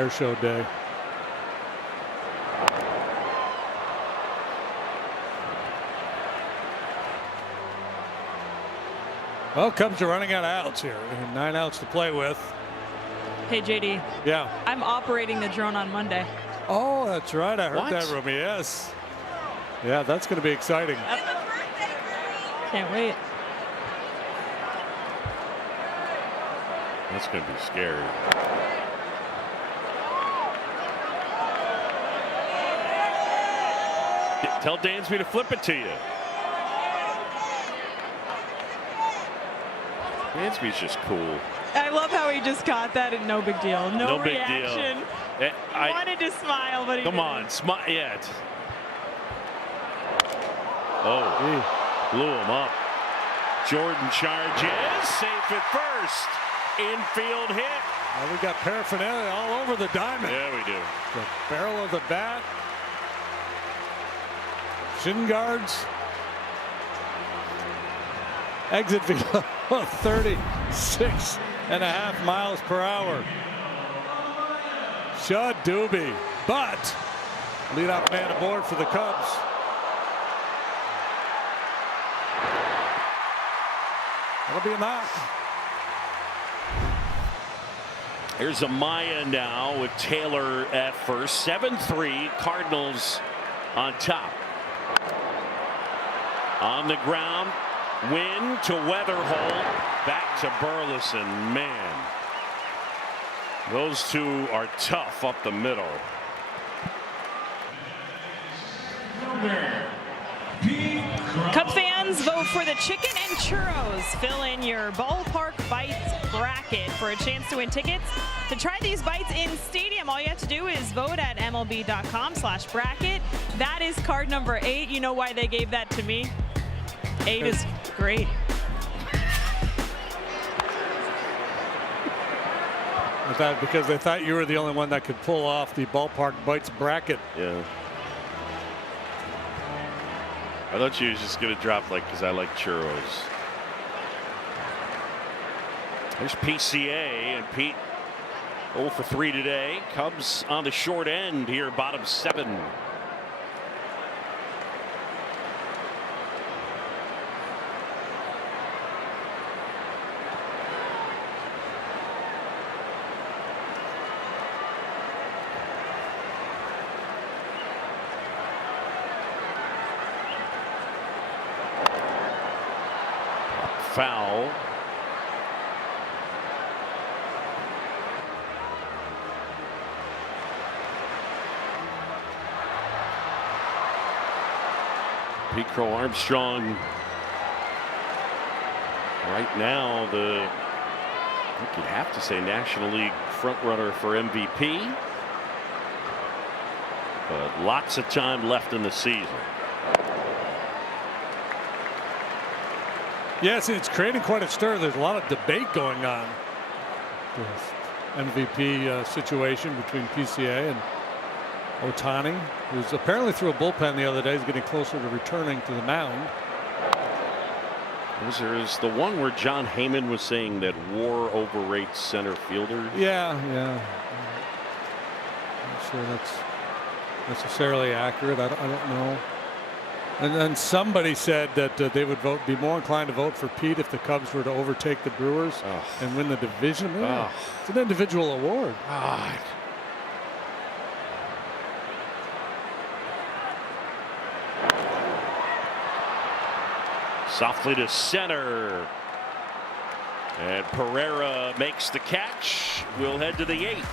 air show day. Well, Cubs are running out of outs here. 9 outs to play with. Hey, JD. Yeah. I'm operating the drone on Monday. Oh, that's right. I heard What? that, Rumi. Yes. Yeah, that's going to be exciting. Can't wait. That's going to be scary. Tell Dansby to flip it to you. Dansby's just cool. I love how he just caught that and no big deal. No big reaction. deal. He wanted to smile, but he Come didn't. on, smile. Yeah. Oh, blew him up. Jordan charges, safe at first. Infield hit. Well, we got paraphernalia all over the diamond. Yeah, we do. The barrel of the bat. Shin guards. Exit velo 36.5 miles per hour. Shud Doobie, but leadoff man aboard for the Cubs. That'll be a knock. Here's Amaya now with Taylor at first. 7-3, Cardinals on top. On the ground, Win to Weatherholt, back to Burleson. Man, those two are tough up the middle. Cub fans, vote for the chicken and churros. Fill in your ballpark bites bracket for a chance to win tickets. To try these bites in stadium, all you have to do is vote at MLB.com/bracket. That is card number 8. You know why they gave that to me? 8 is great. Because they thought you were the only one that could pull off the ballpark bites bracket. Yeah. I thought you was just going to drop like because I like churros. There's PCA and Pete 0 for 3 today. Cubs on the short end here, bottom 7. Foul. Pete Crow Armstrong right now I think you'd have to say National League front runner for MVP, but lots of time left in the season. Yes, it's creating quite a stir. There's a lot of debate going on. This MVP situation between PCA and Ohtani, who's apparently threw a bullpen the other day. He's getting closer to returning to the mound. There's the one where John Heyman was saying that WAR overrates center fielders. Yeah. Not sure that's necessarily accurate. I don't know. And then somebody said that they would be more inclined to vote for Pete if the Cubs were to overtake the Brewers and win the division. It's an individual award. God. Softly to center. And Pereira makes the catch. We'll head to the 8th.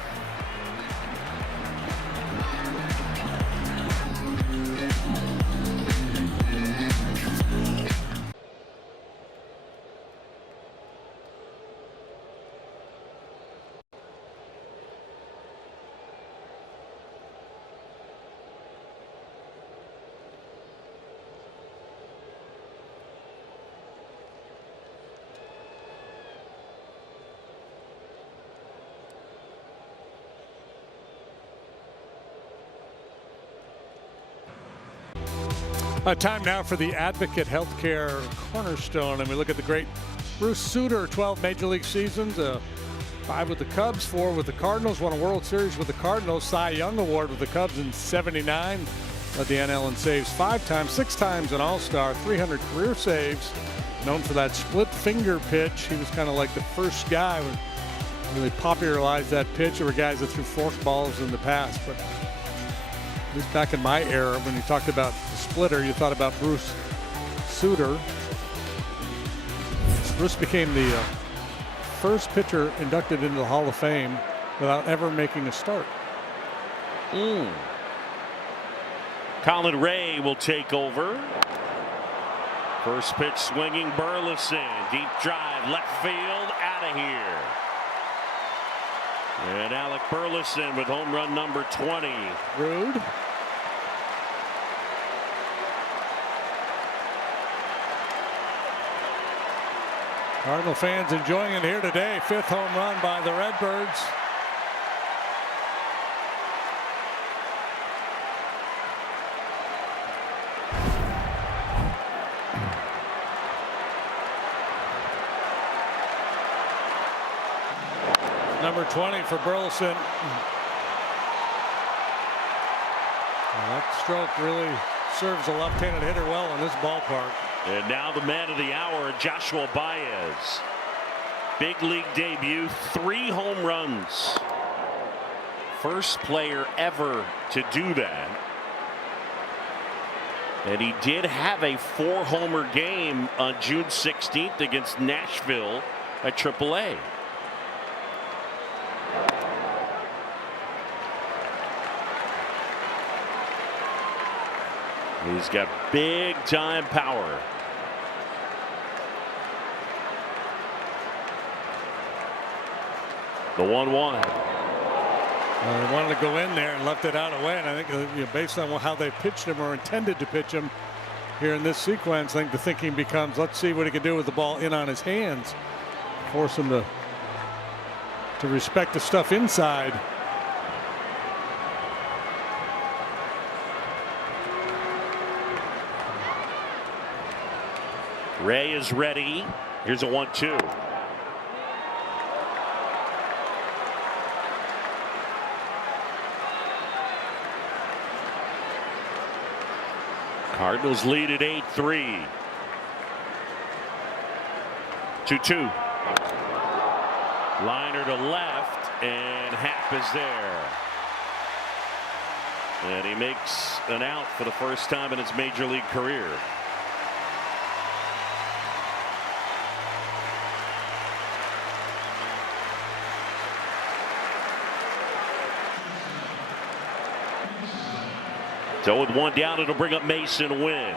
Time now for the Advocate Healthcare Cornerstone, and we look at the great Bruce Sutter. 12 Major League seasons, 5 with the Cubs, 4 with the Cardinals, won a World Series with the Cardinals, Cy Young Award with the Cubs in '79, led the NL in saves 5 times, 6 times an All-Star, 300 career saves, known for that split finger pitch. He was kind of like the first guy who really popularized that pitch. There were guys that threw fork balls in the past, but at least back in my era, when you talked about the splitter, you thought about Bruce Sutter. Bruce became the first pitcher inducted into the Hall of Fame without ever making a start. Colin Ray will take over. First pitch swinging, Burleson. Deep drive, left field, out of here. And Alec Burleson with home run number 20. Rude. Cardinal fans enjoying it here today. 5th home run by the Redbirds. Number 20 for Burleson. That stroke really serves a left-handed hitter well in this ballpark. And now the man of the hour, Joshua Baez. Big league debut, 3 home runs. First player ever to do that. And he did have a 4-homer game on June 16th against Nashville at AAA. He's got big time power. The 1-1. They wanted to go in there and left it out away, and I think based on how they pitched him or intended to pitch him here in this sequence, I think the thinking becomes, let's see what he can do with the ball in on his hands, force him to respect the stuff inside. Ray is ready. Here's a 1-2. Cardinals lead at 8-3. 2-2. Liner to left, and Happ is there. And he makes an out for the first time in his major league career. So with 1 down, it'll bring up Mason Wynn.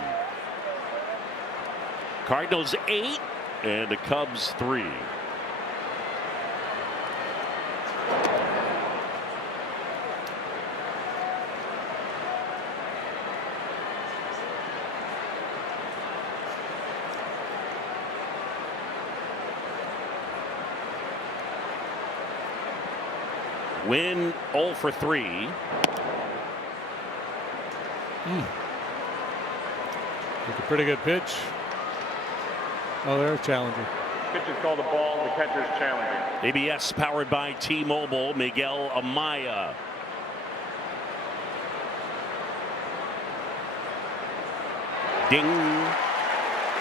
Cardinals 8 and the Cubs 3. Win 0 for 3. It's a pretty good pitch. Oh, they're a challenger. Pitch is called a ball. The catcher's challenging. ABS powered by T-Mobile. Miguel Amaya. Ding.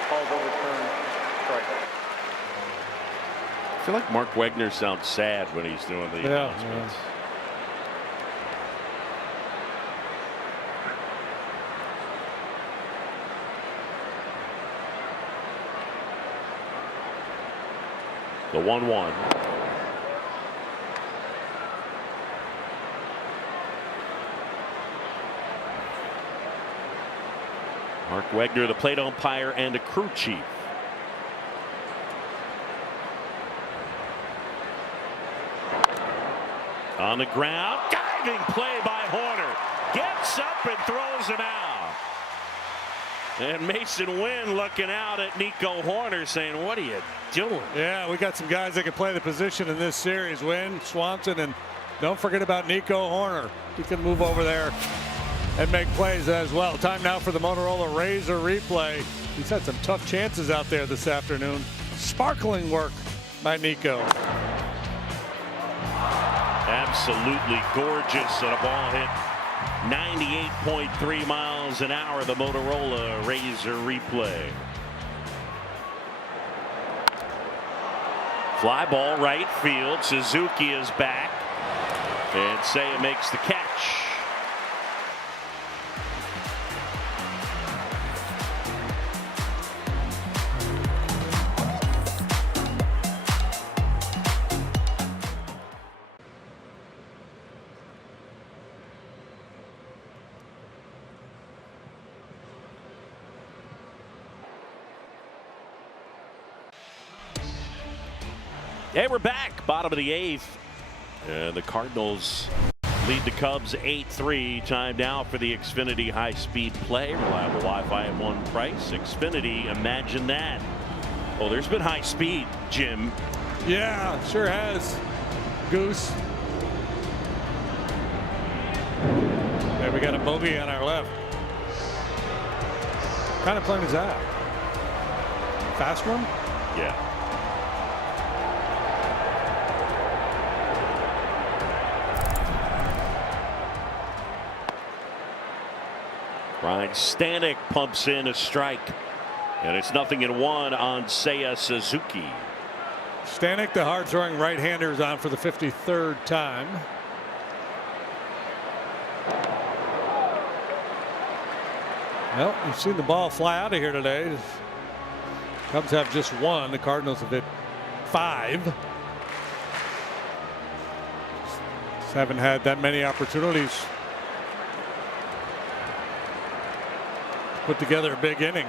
Ball's overturned. Strike. I feel like Mark Wagner sounds sad when he's doing the announcements. The 1-1. Mark Wagner, the plate umpire and a crew chief. On the ground, diving play by Horner. Gets up and throws him out. And Mason Wynn looking out at Nico Horner saying, what are you doing? Yeah, we got some guys that can play the position in this series. Wynn, Swanson, and don't forget about Nico Horner. He can move over there and make plays as well. Time now for the Motorola Razor replay. He's had some tough chances out there this afternoon. Sparkling work by Nico. Absolutely gorgeous, and a ball hit 98.3 miles an hour. The Motorola Razor replay. Fly ball right field. Suzuki is back, and Seiya makes the catch. Hey, we're back. Bottom of the 8th. And the Cardinals lead the Cubs 8-3. Time now for the Xfinity high-speed play. Reliable Wi-Fi at one price. Xfinity, imagine that. Oh, there's been high speed, Jim. Yeah, sure has. Goose. There we got a bogey on our left. What kind of plane is that? Fast one? Yeah. Ryan Stanek pumps in a strike, and it's 0-1 on Seiya Suzuki. Stanek, the hard-throwing right-hander, is on for the 53rd time. Well, you've seen the ball fly out of here today. The Cubs have just one. The Cardinals have hit 5. Just haven't had that many opportunities put together a big inning.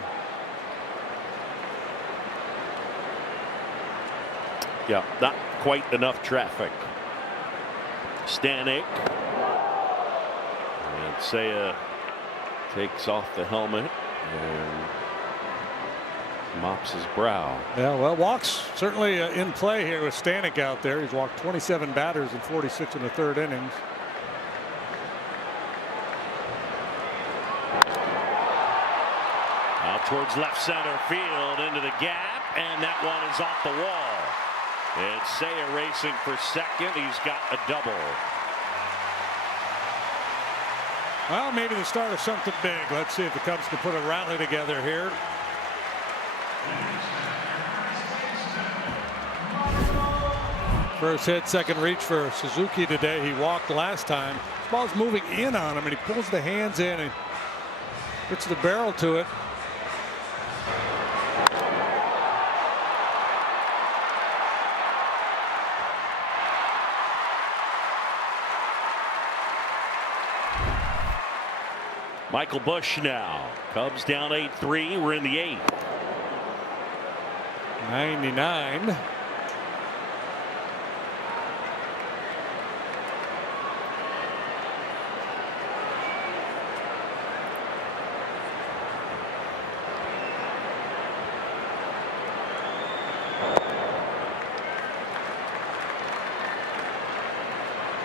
Yeah, not quite enough traffic. Stanek. And Seiya takes off the helmet and mops his brow. Yeah, well, walks certainly in play here with Stanek out there. He's walked 27 batters in 46 in the 3rd innings. Towards left center field into the gap, and that one is off the wall. And Seiya racing for second. He's got a double. Well, maybe the start of something big. Let's see if the Cubs can put a rally together here. First hit, second reach for Suzuki today. He walked last time. This ball's moving in on him, and he pulls the hands in and gets the barrel to it. Michael Busch now. Cubs down 8-3. We're in the 8th. 99.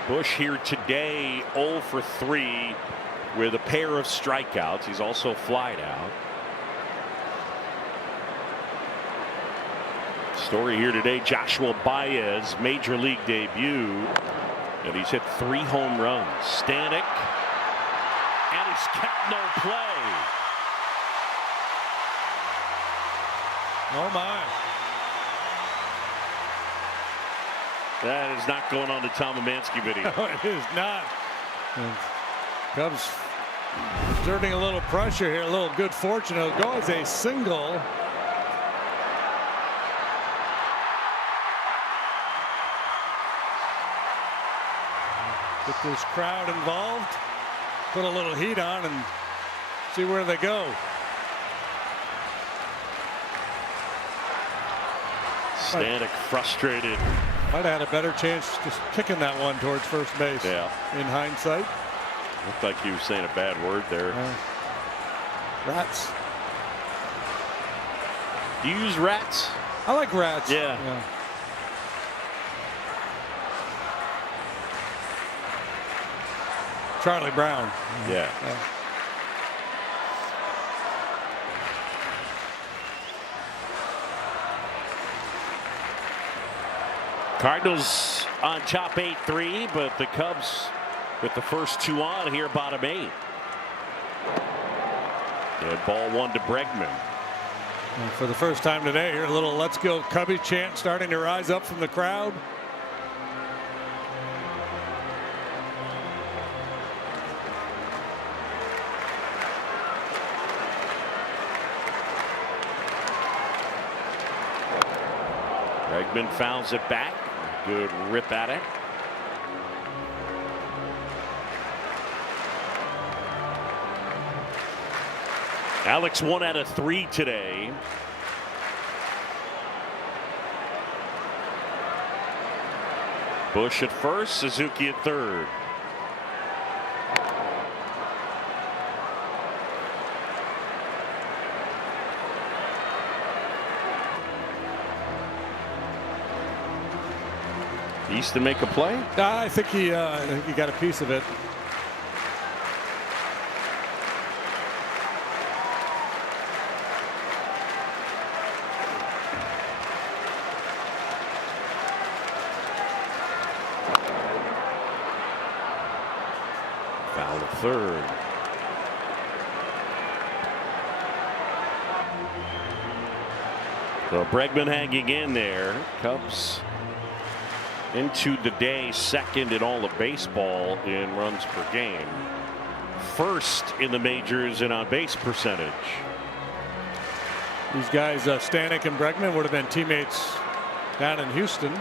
Bush here today 0 for 3 with a pair of strikeouts. He's also flied out. Story here today, Joshua Baez, major league debut, and he's hit 3 home runs. Stanek, and he's kept no play. Oh my. That is not going on the Tom Amansky video. No, it is not. And Cubs exerting a little pressure here, a little good fortune. It'll go as a single. Get this crowd involved, put a little heat on, and see where they go. Stanek frustrated. Might have had a better chance just kicking that one towards first base. Yeah. In hindsight. Looked like he was saying a bad word there. Rats. Do you use rats? I like rats. Yeah. Charlie Brown. Yeah. Cardinals on top 8-3, but the Cubs with the first 2 on here, bottom 8. And ball 1 to Bregman. And for the first time today, here a little "Let's Go Cubby" chant starting to rise up from the crowd. Bregman fouls it back. Good rip at it. Alex 1 out of 3 today. Bush at first, Suzuki at third. Easton make a play? I think he got a piece of it. Foul at third. So Bregman hanging in there. Cubs into the day second in all of baseball in runs per game. First in the majors in on base percentage. These guys, Stanek and Bregman, would have been teammates down in Houston.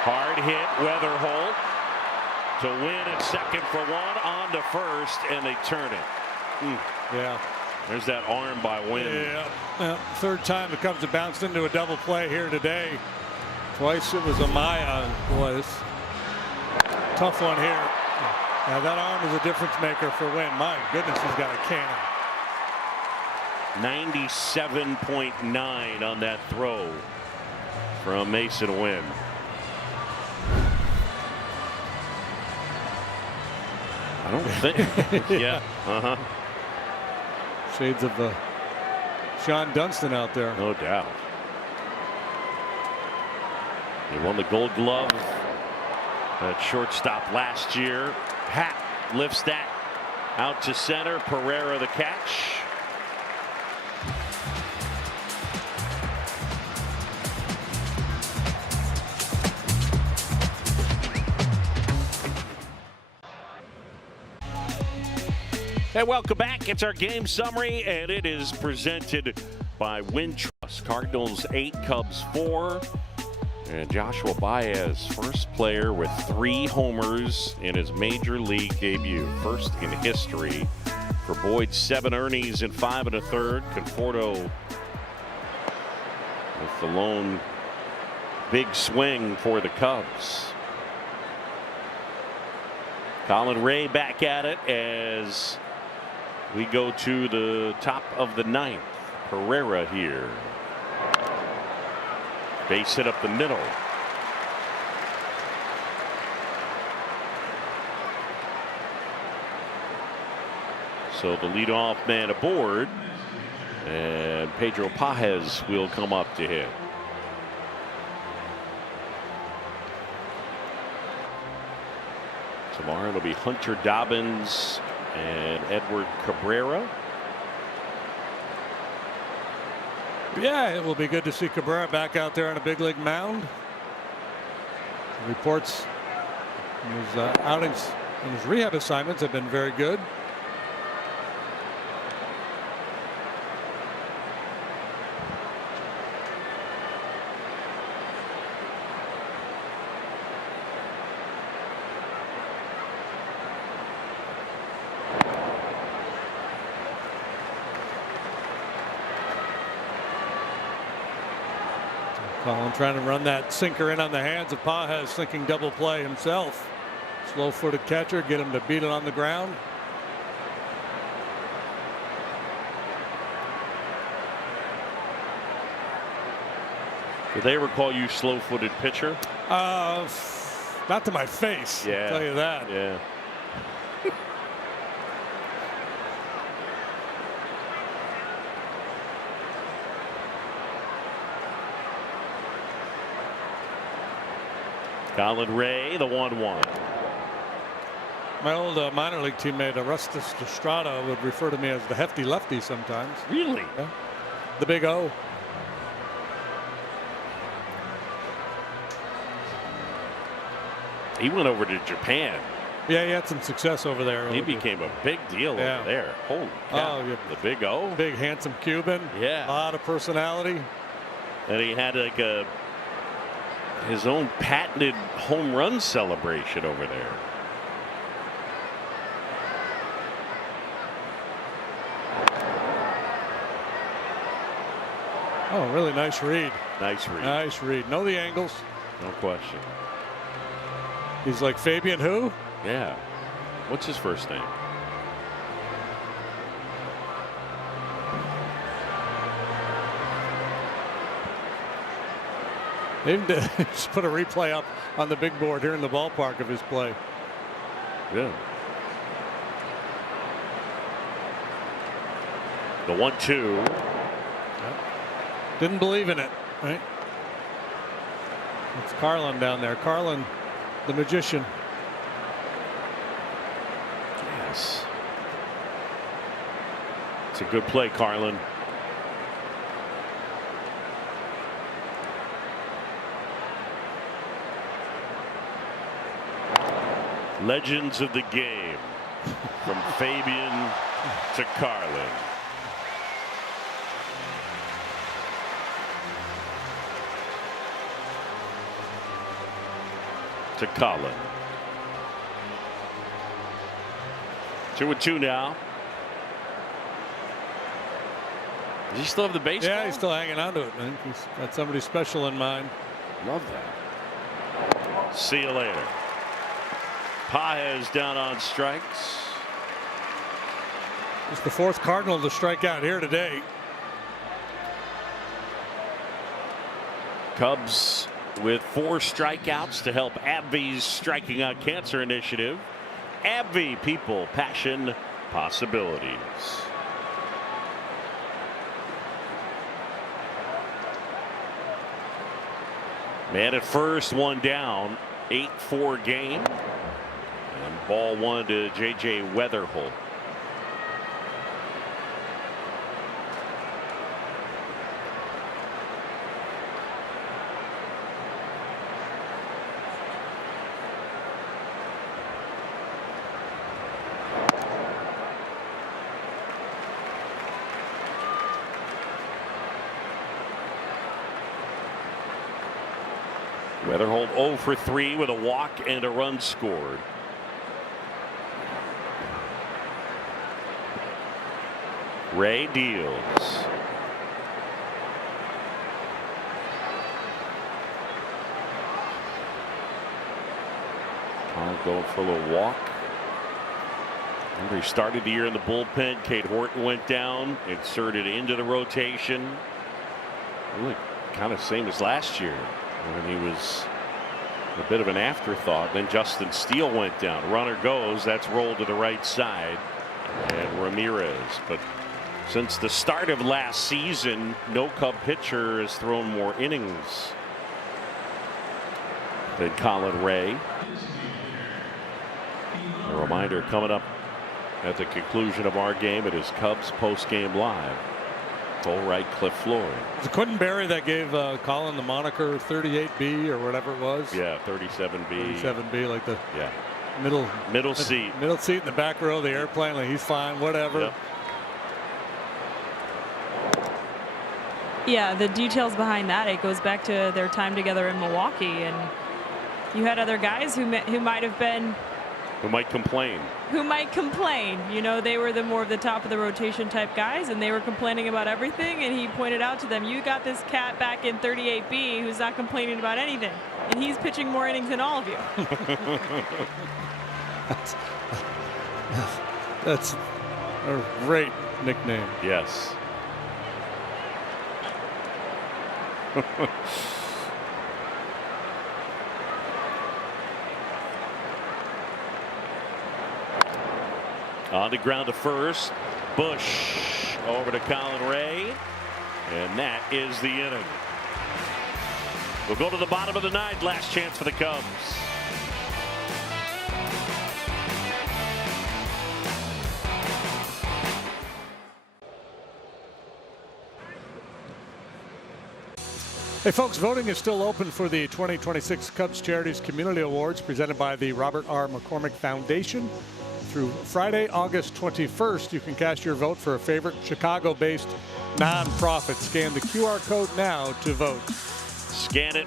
Hard hit, Weatherholt to win at second for 1, on to first, and they turn it. Yeah. There's that arm by Wynn. Yeah. Third time the Cubs have bounced into a double play here today. Twice it was Amaya. Boy, this tough one here. Now that arm is a difference maker for Wynn. My goodness, he's got a cannon. 97.9 on that throw from Mason Wynn. I don't think. Yeah. Shades of Sean Dunston out there. No doubt. He won the Gold Glove at shortstop last year. Happ lifts that out to center. Pereira the catch. Hey, welcome back. It's our game summary, and it is presented by Wintrust. Cardinals 8, Cubs 4. And Joshua Baez, first player with 3 homers in his major league debut. First in history for Boyd. 7 earnings in 5 1/3. Conforto with the lone big swing for the Cubs. Colin Ray back at it as we go to the top of the 9th. Pereira here. Base hit up the middle. So the leadoff man aboard, and Pedro Pages will come up to hit. Tomorrow it'll be Hunter Dobbins and Edward Cabrera. Yeah, it will be good to see Cabrera back out there on a big league mound. Reports his outings and his rehab assignments have been very good. Colin trying to run that sinker in on the hands of Pages, thinking double play himself. Slow-footed catcher, get him to beat it on the ground. Did they ever call you slow-footed pitcher? Not to my face. Yeah. I'll tell you that. Yeah. Colin Ray, the 1-1. My old minor league teammate Augustus Estrada would refer to me as the hefty lefty sometimes. Really? Yeah. The big O. He went over to Japan. Yeah, he had some success over there. He became a big deal over there. Holy cow. Oh, yeah. The big O. Big, handsome Cuban. Yeah. A lot of personality. And he had like his own patented home run celebration over there. Oh, really nice read. Nice read. Nice read. Know the angles. No question. He's like Fabian who? Yeah. What's his first name? They even just put a replay up on the big board here in the ballpark of his play. Yeah. The 1-2. Didn't believe in it, right? It's Carlin down there. Carlin, the magician. Yes. It's a good play, Carlin. Legends of the game, from Fabian to Carlin. To Colin. 2-2 now. Does he still have the baseball? Yeah, he's still hanging on to it. I think he's got somebody special in mind. Love that. See you later. Pages down on strikes. It's the fourth Cardinal to strike out here today. Cubs with 4 strikeouts to help AbbVie's striking out cancer initiative. AbbVie, people, passion, possibilities. Man at first, 1 down, 8-4 game. And ball 1 to J.J. Weatherholt. Weatherholt 0 for 3 with a walk and a run scored. Ray deals. Going for a little walk. Remember, he started the year in the bullpen. Cade Horton went down, inserted into the rotation. Look, kind of same as last year when he was a bit of an afterthought. Then Justin Steele went down. Runner goes. That's rolled to the right side. And Ramirez. But since the start of last season, no Cub pitcher has thrown more innings than Colin Ray. A reminder coming up at the conclusion of our game. It is Cubs post-game live. Full right, Cliff Floyd. Was it Quinton that gave Colin the moniker 38B or whatever it was? Yeah, 37B. 37B, like the middle seat. Middle seat in the back row of the airplane. Like he's fine, whatever. Yep. Yeah, the details behind that, it goes back to their time together in Milwaukee, and you had other guys who might have been. Who might complain. You know, they were the more of the top of the rotation type guys, and they were complaining about everything, and he pointed out to them, you got this cat back in 38B who's not complaining about anything, and he's pitching more innings than all of you. That's a great nickname. Yes. On the ground to first. Bush over to Colin Ray. And that is the inning. We'll go to the bottom of the ninth. Last chance for the Cubs. Hey folks, voting is still open for the 2026 Cubs Charities Community Awards presented by the Robert R. McCormick Foundation. Through Friday, August 21st, you can cast your vote for a favorite Chicago-based nonprofit. Scan the QR code now to vote. Scan it.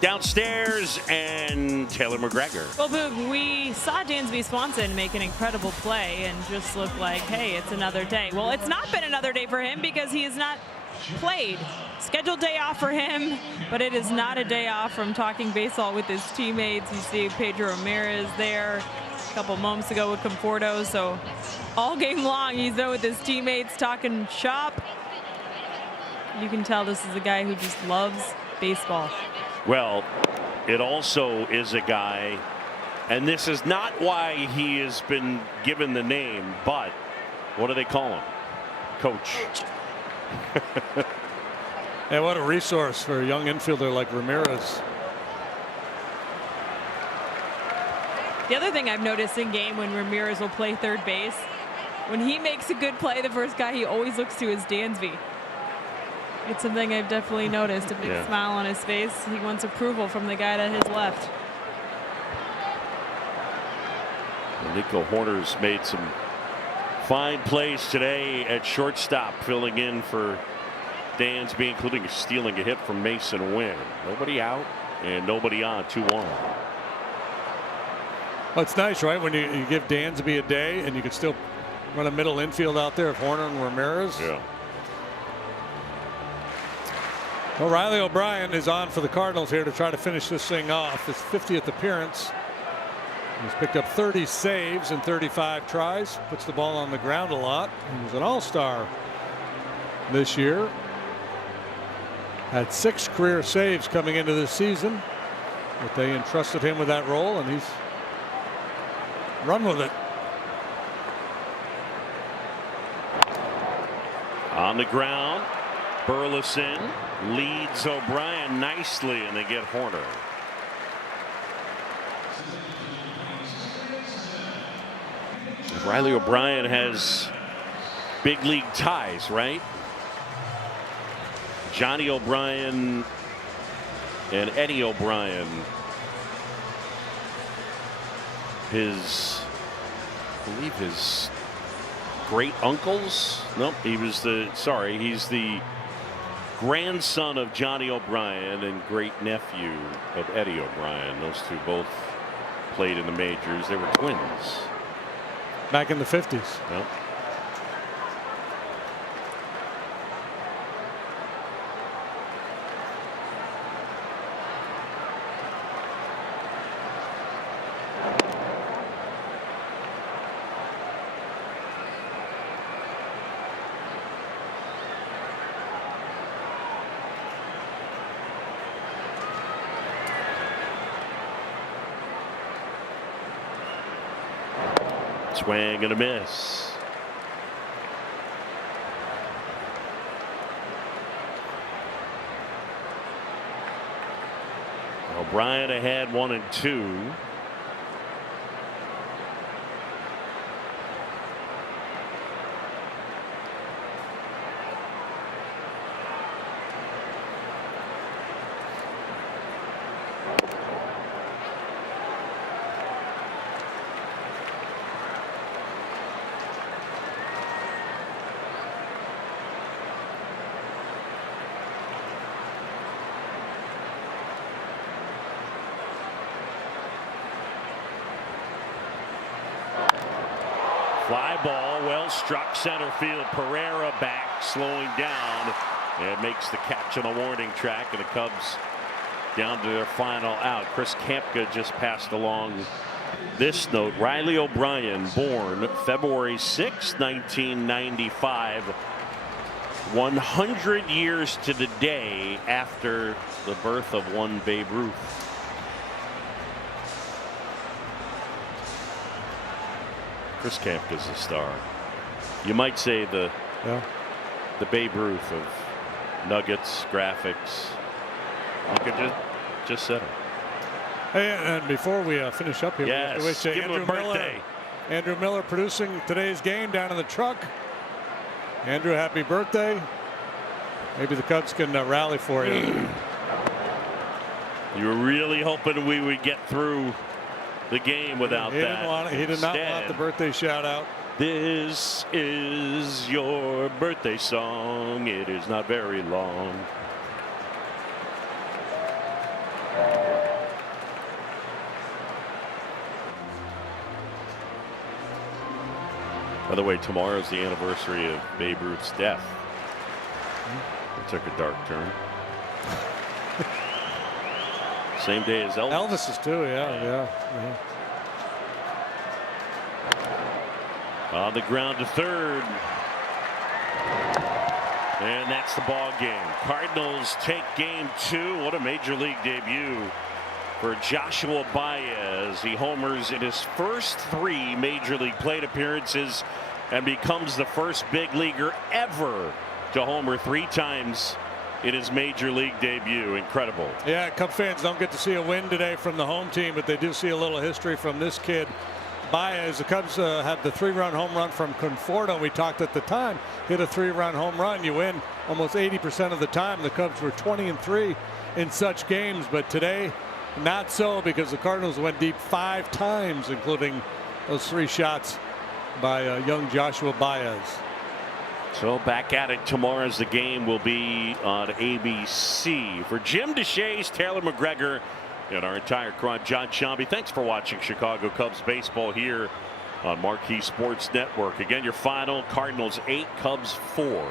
Downstairs, and Taylor McGregor. Well, Boog, we saw Dansby Swanson make an incredible play and just look like, hey, it's another day. Well, it's not been another day for him because he has not played. Scheduled day off for him, but it is not a day off from talking baseball with his teammates. You see Pedro Ramirez there a couple moments ago with Conforto. So all game long, he's been with his teammates talking shop. You can tell this is a guy who just loves baseball. Well, it also is a guy, and this is not why he has been given the name, but what do they call him? Coach. And what a resource for a young infielder like Ramirez. The other thing I've noticed in game when Ramirez will play third base, when he makes a good play, the first guy he always looks to is Dansby. It's something I've definitely noticed. A big smile on his face. He wants approval from the guy to his left. Nico Hoerner's made some fine plays today at shortstop, filling in for Dansby, including stealing a hit from Mason Wynn. Nobody out and nobody on. 2-1. Well, it's nice, right? When you give Dansby a day and you can still run a middle infield out there of Hoerner and Ramirez. Yeah. Well, Riley O'Brien is on for the Cardinals here to try to finish this thing off. His 50th appearance. He's picked up 30 saves in 35 tries. Puts the ball on the ground a lot. He was an all-star this year. Had 6 career saves coming into this season, but they entrusted him with that role, and he's run with it. On the ground, Burleson leads O'Brien nicely, and they get Hoerner. Riley O'Brien has big league ties, right? Johnny O'Brien and Eddie O'Brien. I believe his great uncles. Nope, he's the grandson of Johnny O'Brien and great nephew of Eddie O'Brien. Those two both played in the majors. They were twins. Back in the 50s. Yep. Swing and a miss. O'Brien ahead 1-2. Fly ball, well struck center field. Pereira back, slowing down, and makes the catch on the warning track, and the Cubs down to their final out. Chris Kampka just passed along this note. Riley O'Brien, born February 6, 1995, 100 years to the day after the birth of one Babe Ruth. Chris Kampka's a star. You might say the Babe Ruth of Nuggets graphics. You could just said it. Hey, and before we finish up here, yes, we have to wish Andrew Miller producing today's game down in the truck. Andrew, happy birthday. Maybe the Cubs can rally for you. You were really hoping we would get through the game without that. He did not want the birthday shout out. This is your birthday song. It is not very long. By the way, tomorrow's the anniversary of Babe Ruth's death. It took a dark turn. Same day as Elvis. Elvis's too, yeah. On the ground to third. And that's the ball game. Cardinals take game 2. What a major league debut for Joshua Baez. He homers in his first 3 major league plate appearances and becomes the first big leaguer ever to homer 3 times in his major league debut. Incredible. Yeah, Cub fans don't get to see a win today from the home team, but they do see a little history from this kid. Baez, the Cubs had the 3-run home run from Conforto. We talked at the time, hit a 3-run home run. You win almost 80% of the time. The Cubs were 20-3 in such games, but today, not so, because the Cardinals went deep 5 times, including those 3 shots by young Joshua Baez. So back at it tomorrow as the game will be on ABC. For Jim DeShays, Taylor McGregor, and our entire crew, I'm John Shambi. Thanks for watching Chicago Cubs baseball here on Marquee Sports Network. Again, your final, Cardinals 8, Cubs 4.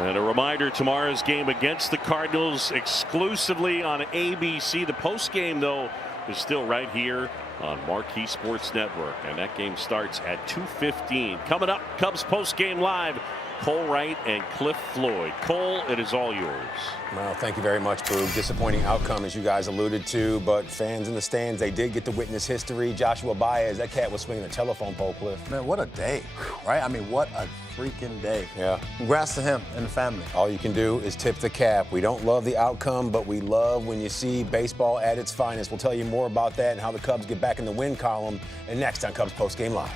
And a reminder, tomorrow's game against the Cardinals exclusively on ABC. The post game, though, is still right here on Marquee Sports Network, and that game starts at 2:15. Coming up, Cubs post game live, Cole Wright and Cliff Floyd. Cole, it is all yours. Well, thank you very much, Boog. Disappointing outcome, as you guys alluded to, but fans in the stands, they did get to witness history. Joshua Baez, that cat was swinging a telephone pole, Cliff. Man, what a day, right? I mean, what a freaking day. Yeah. Congrats to him and the family. All you can do is tip the cap. We don't love the outcome, but we love when you see baseball at its finest. We'll tell you more about that and how the Cubs get back in the win column and next on Cubs Post Game Live.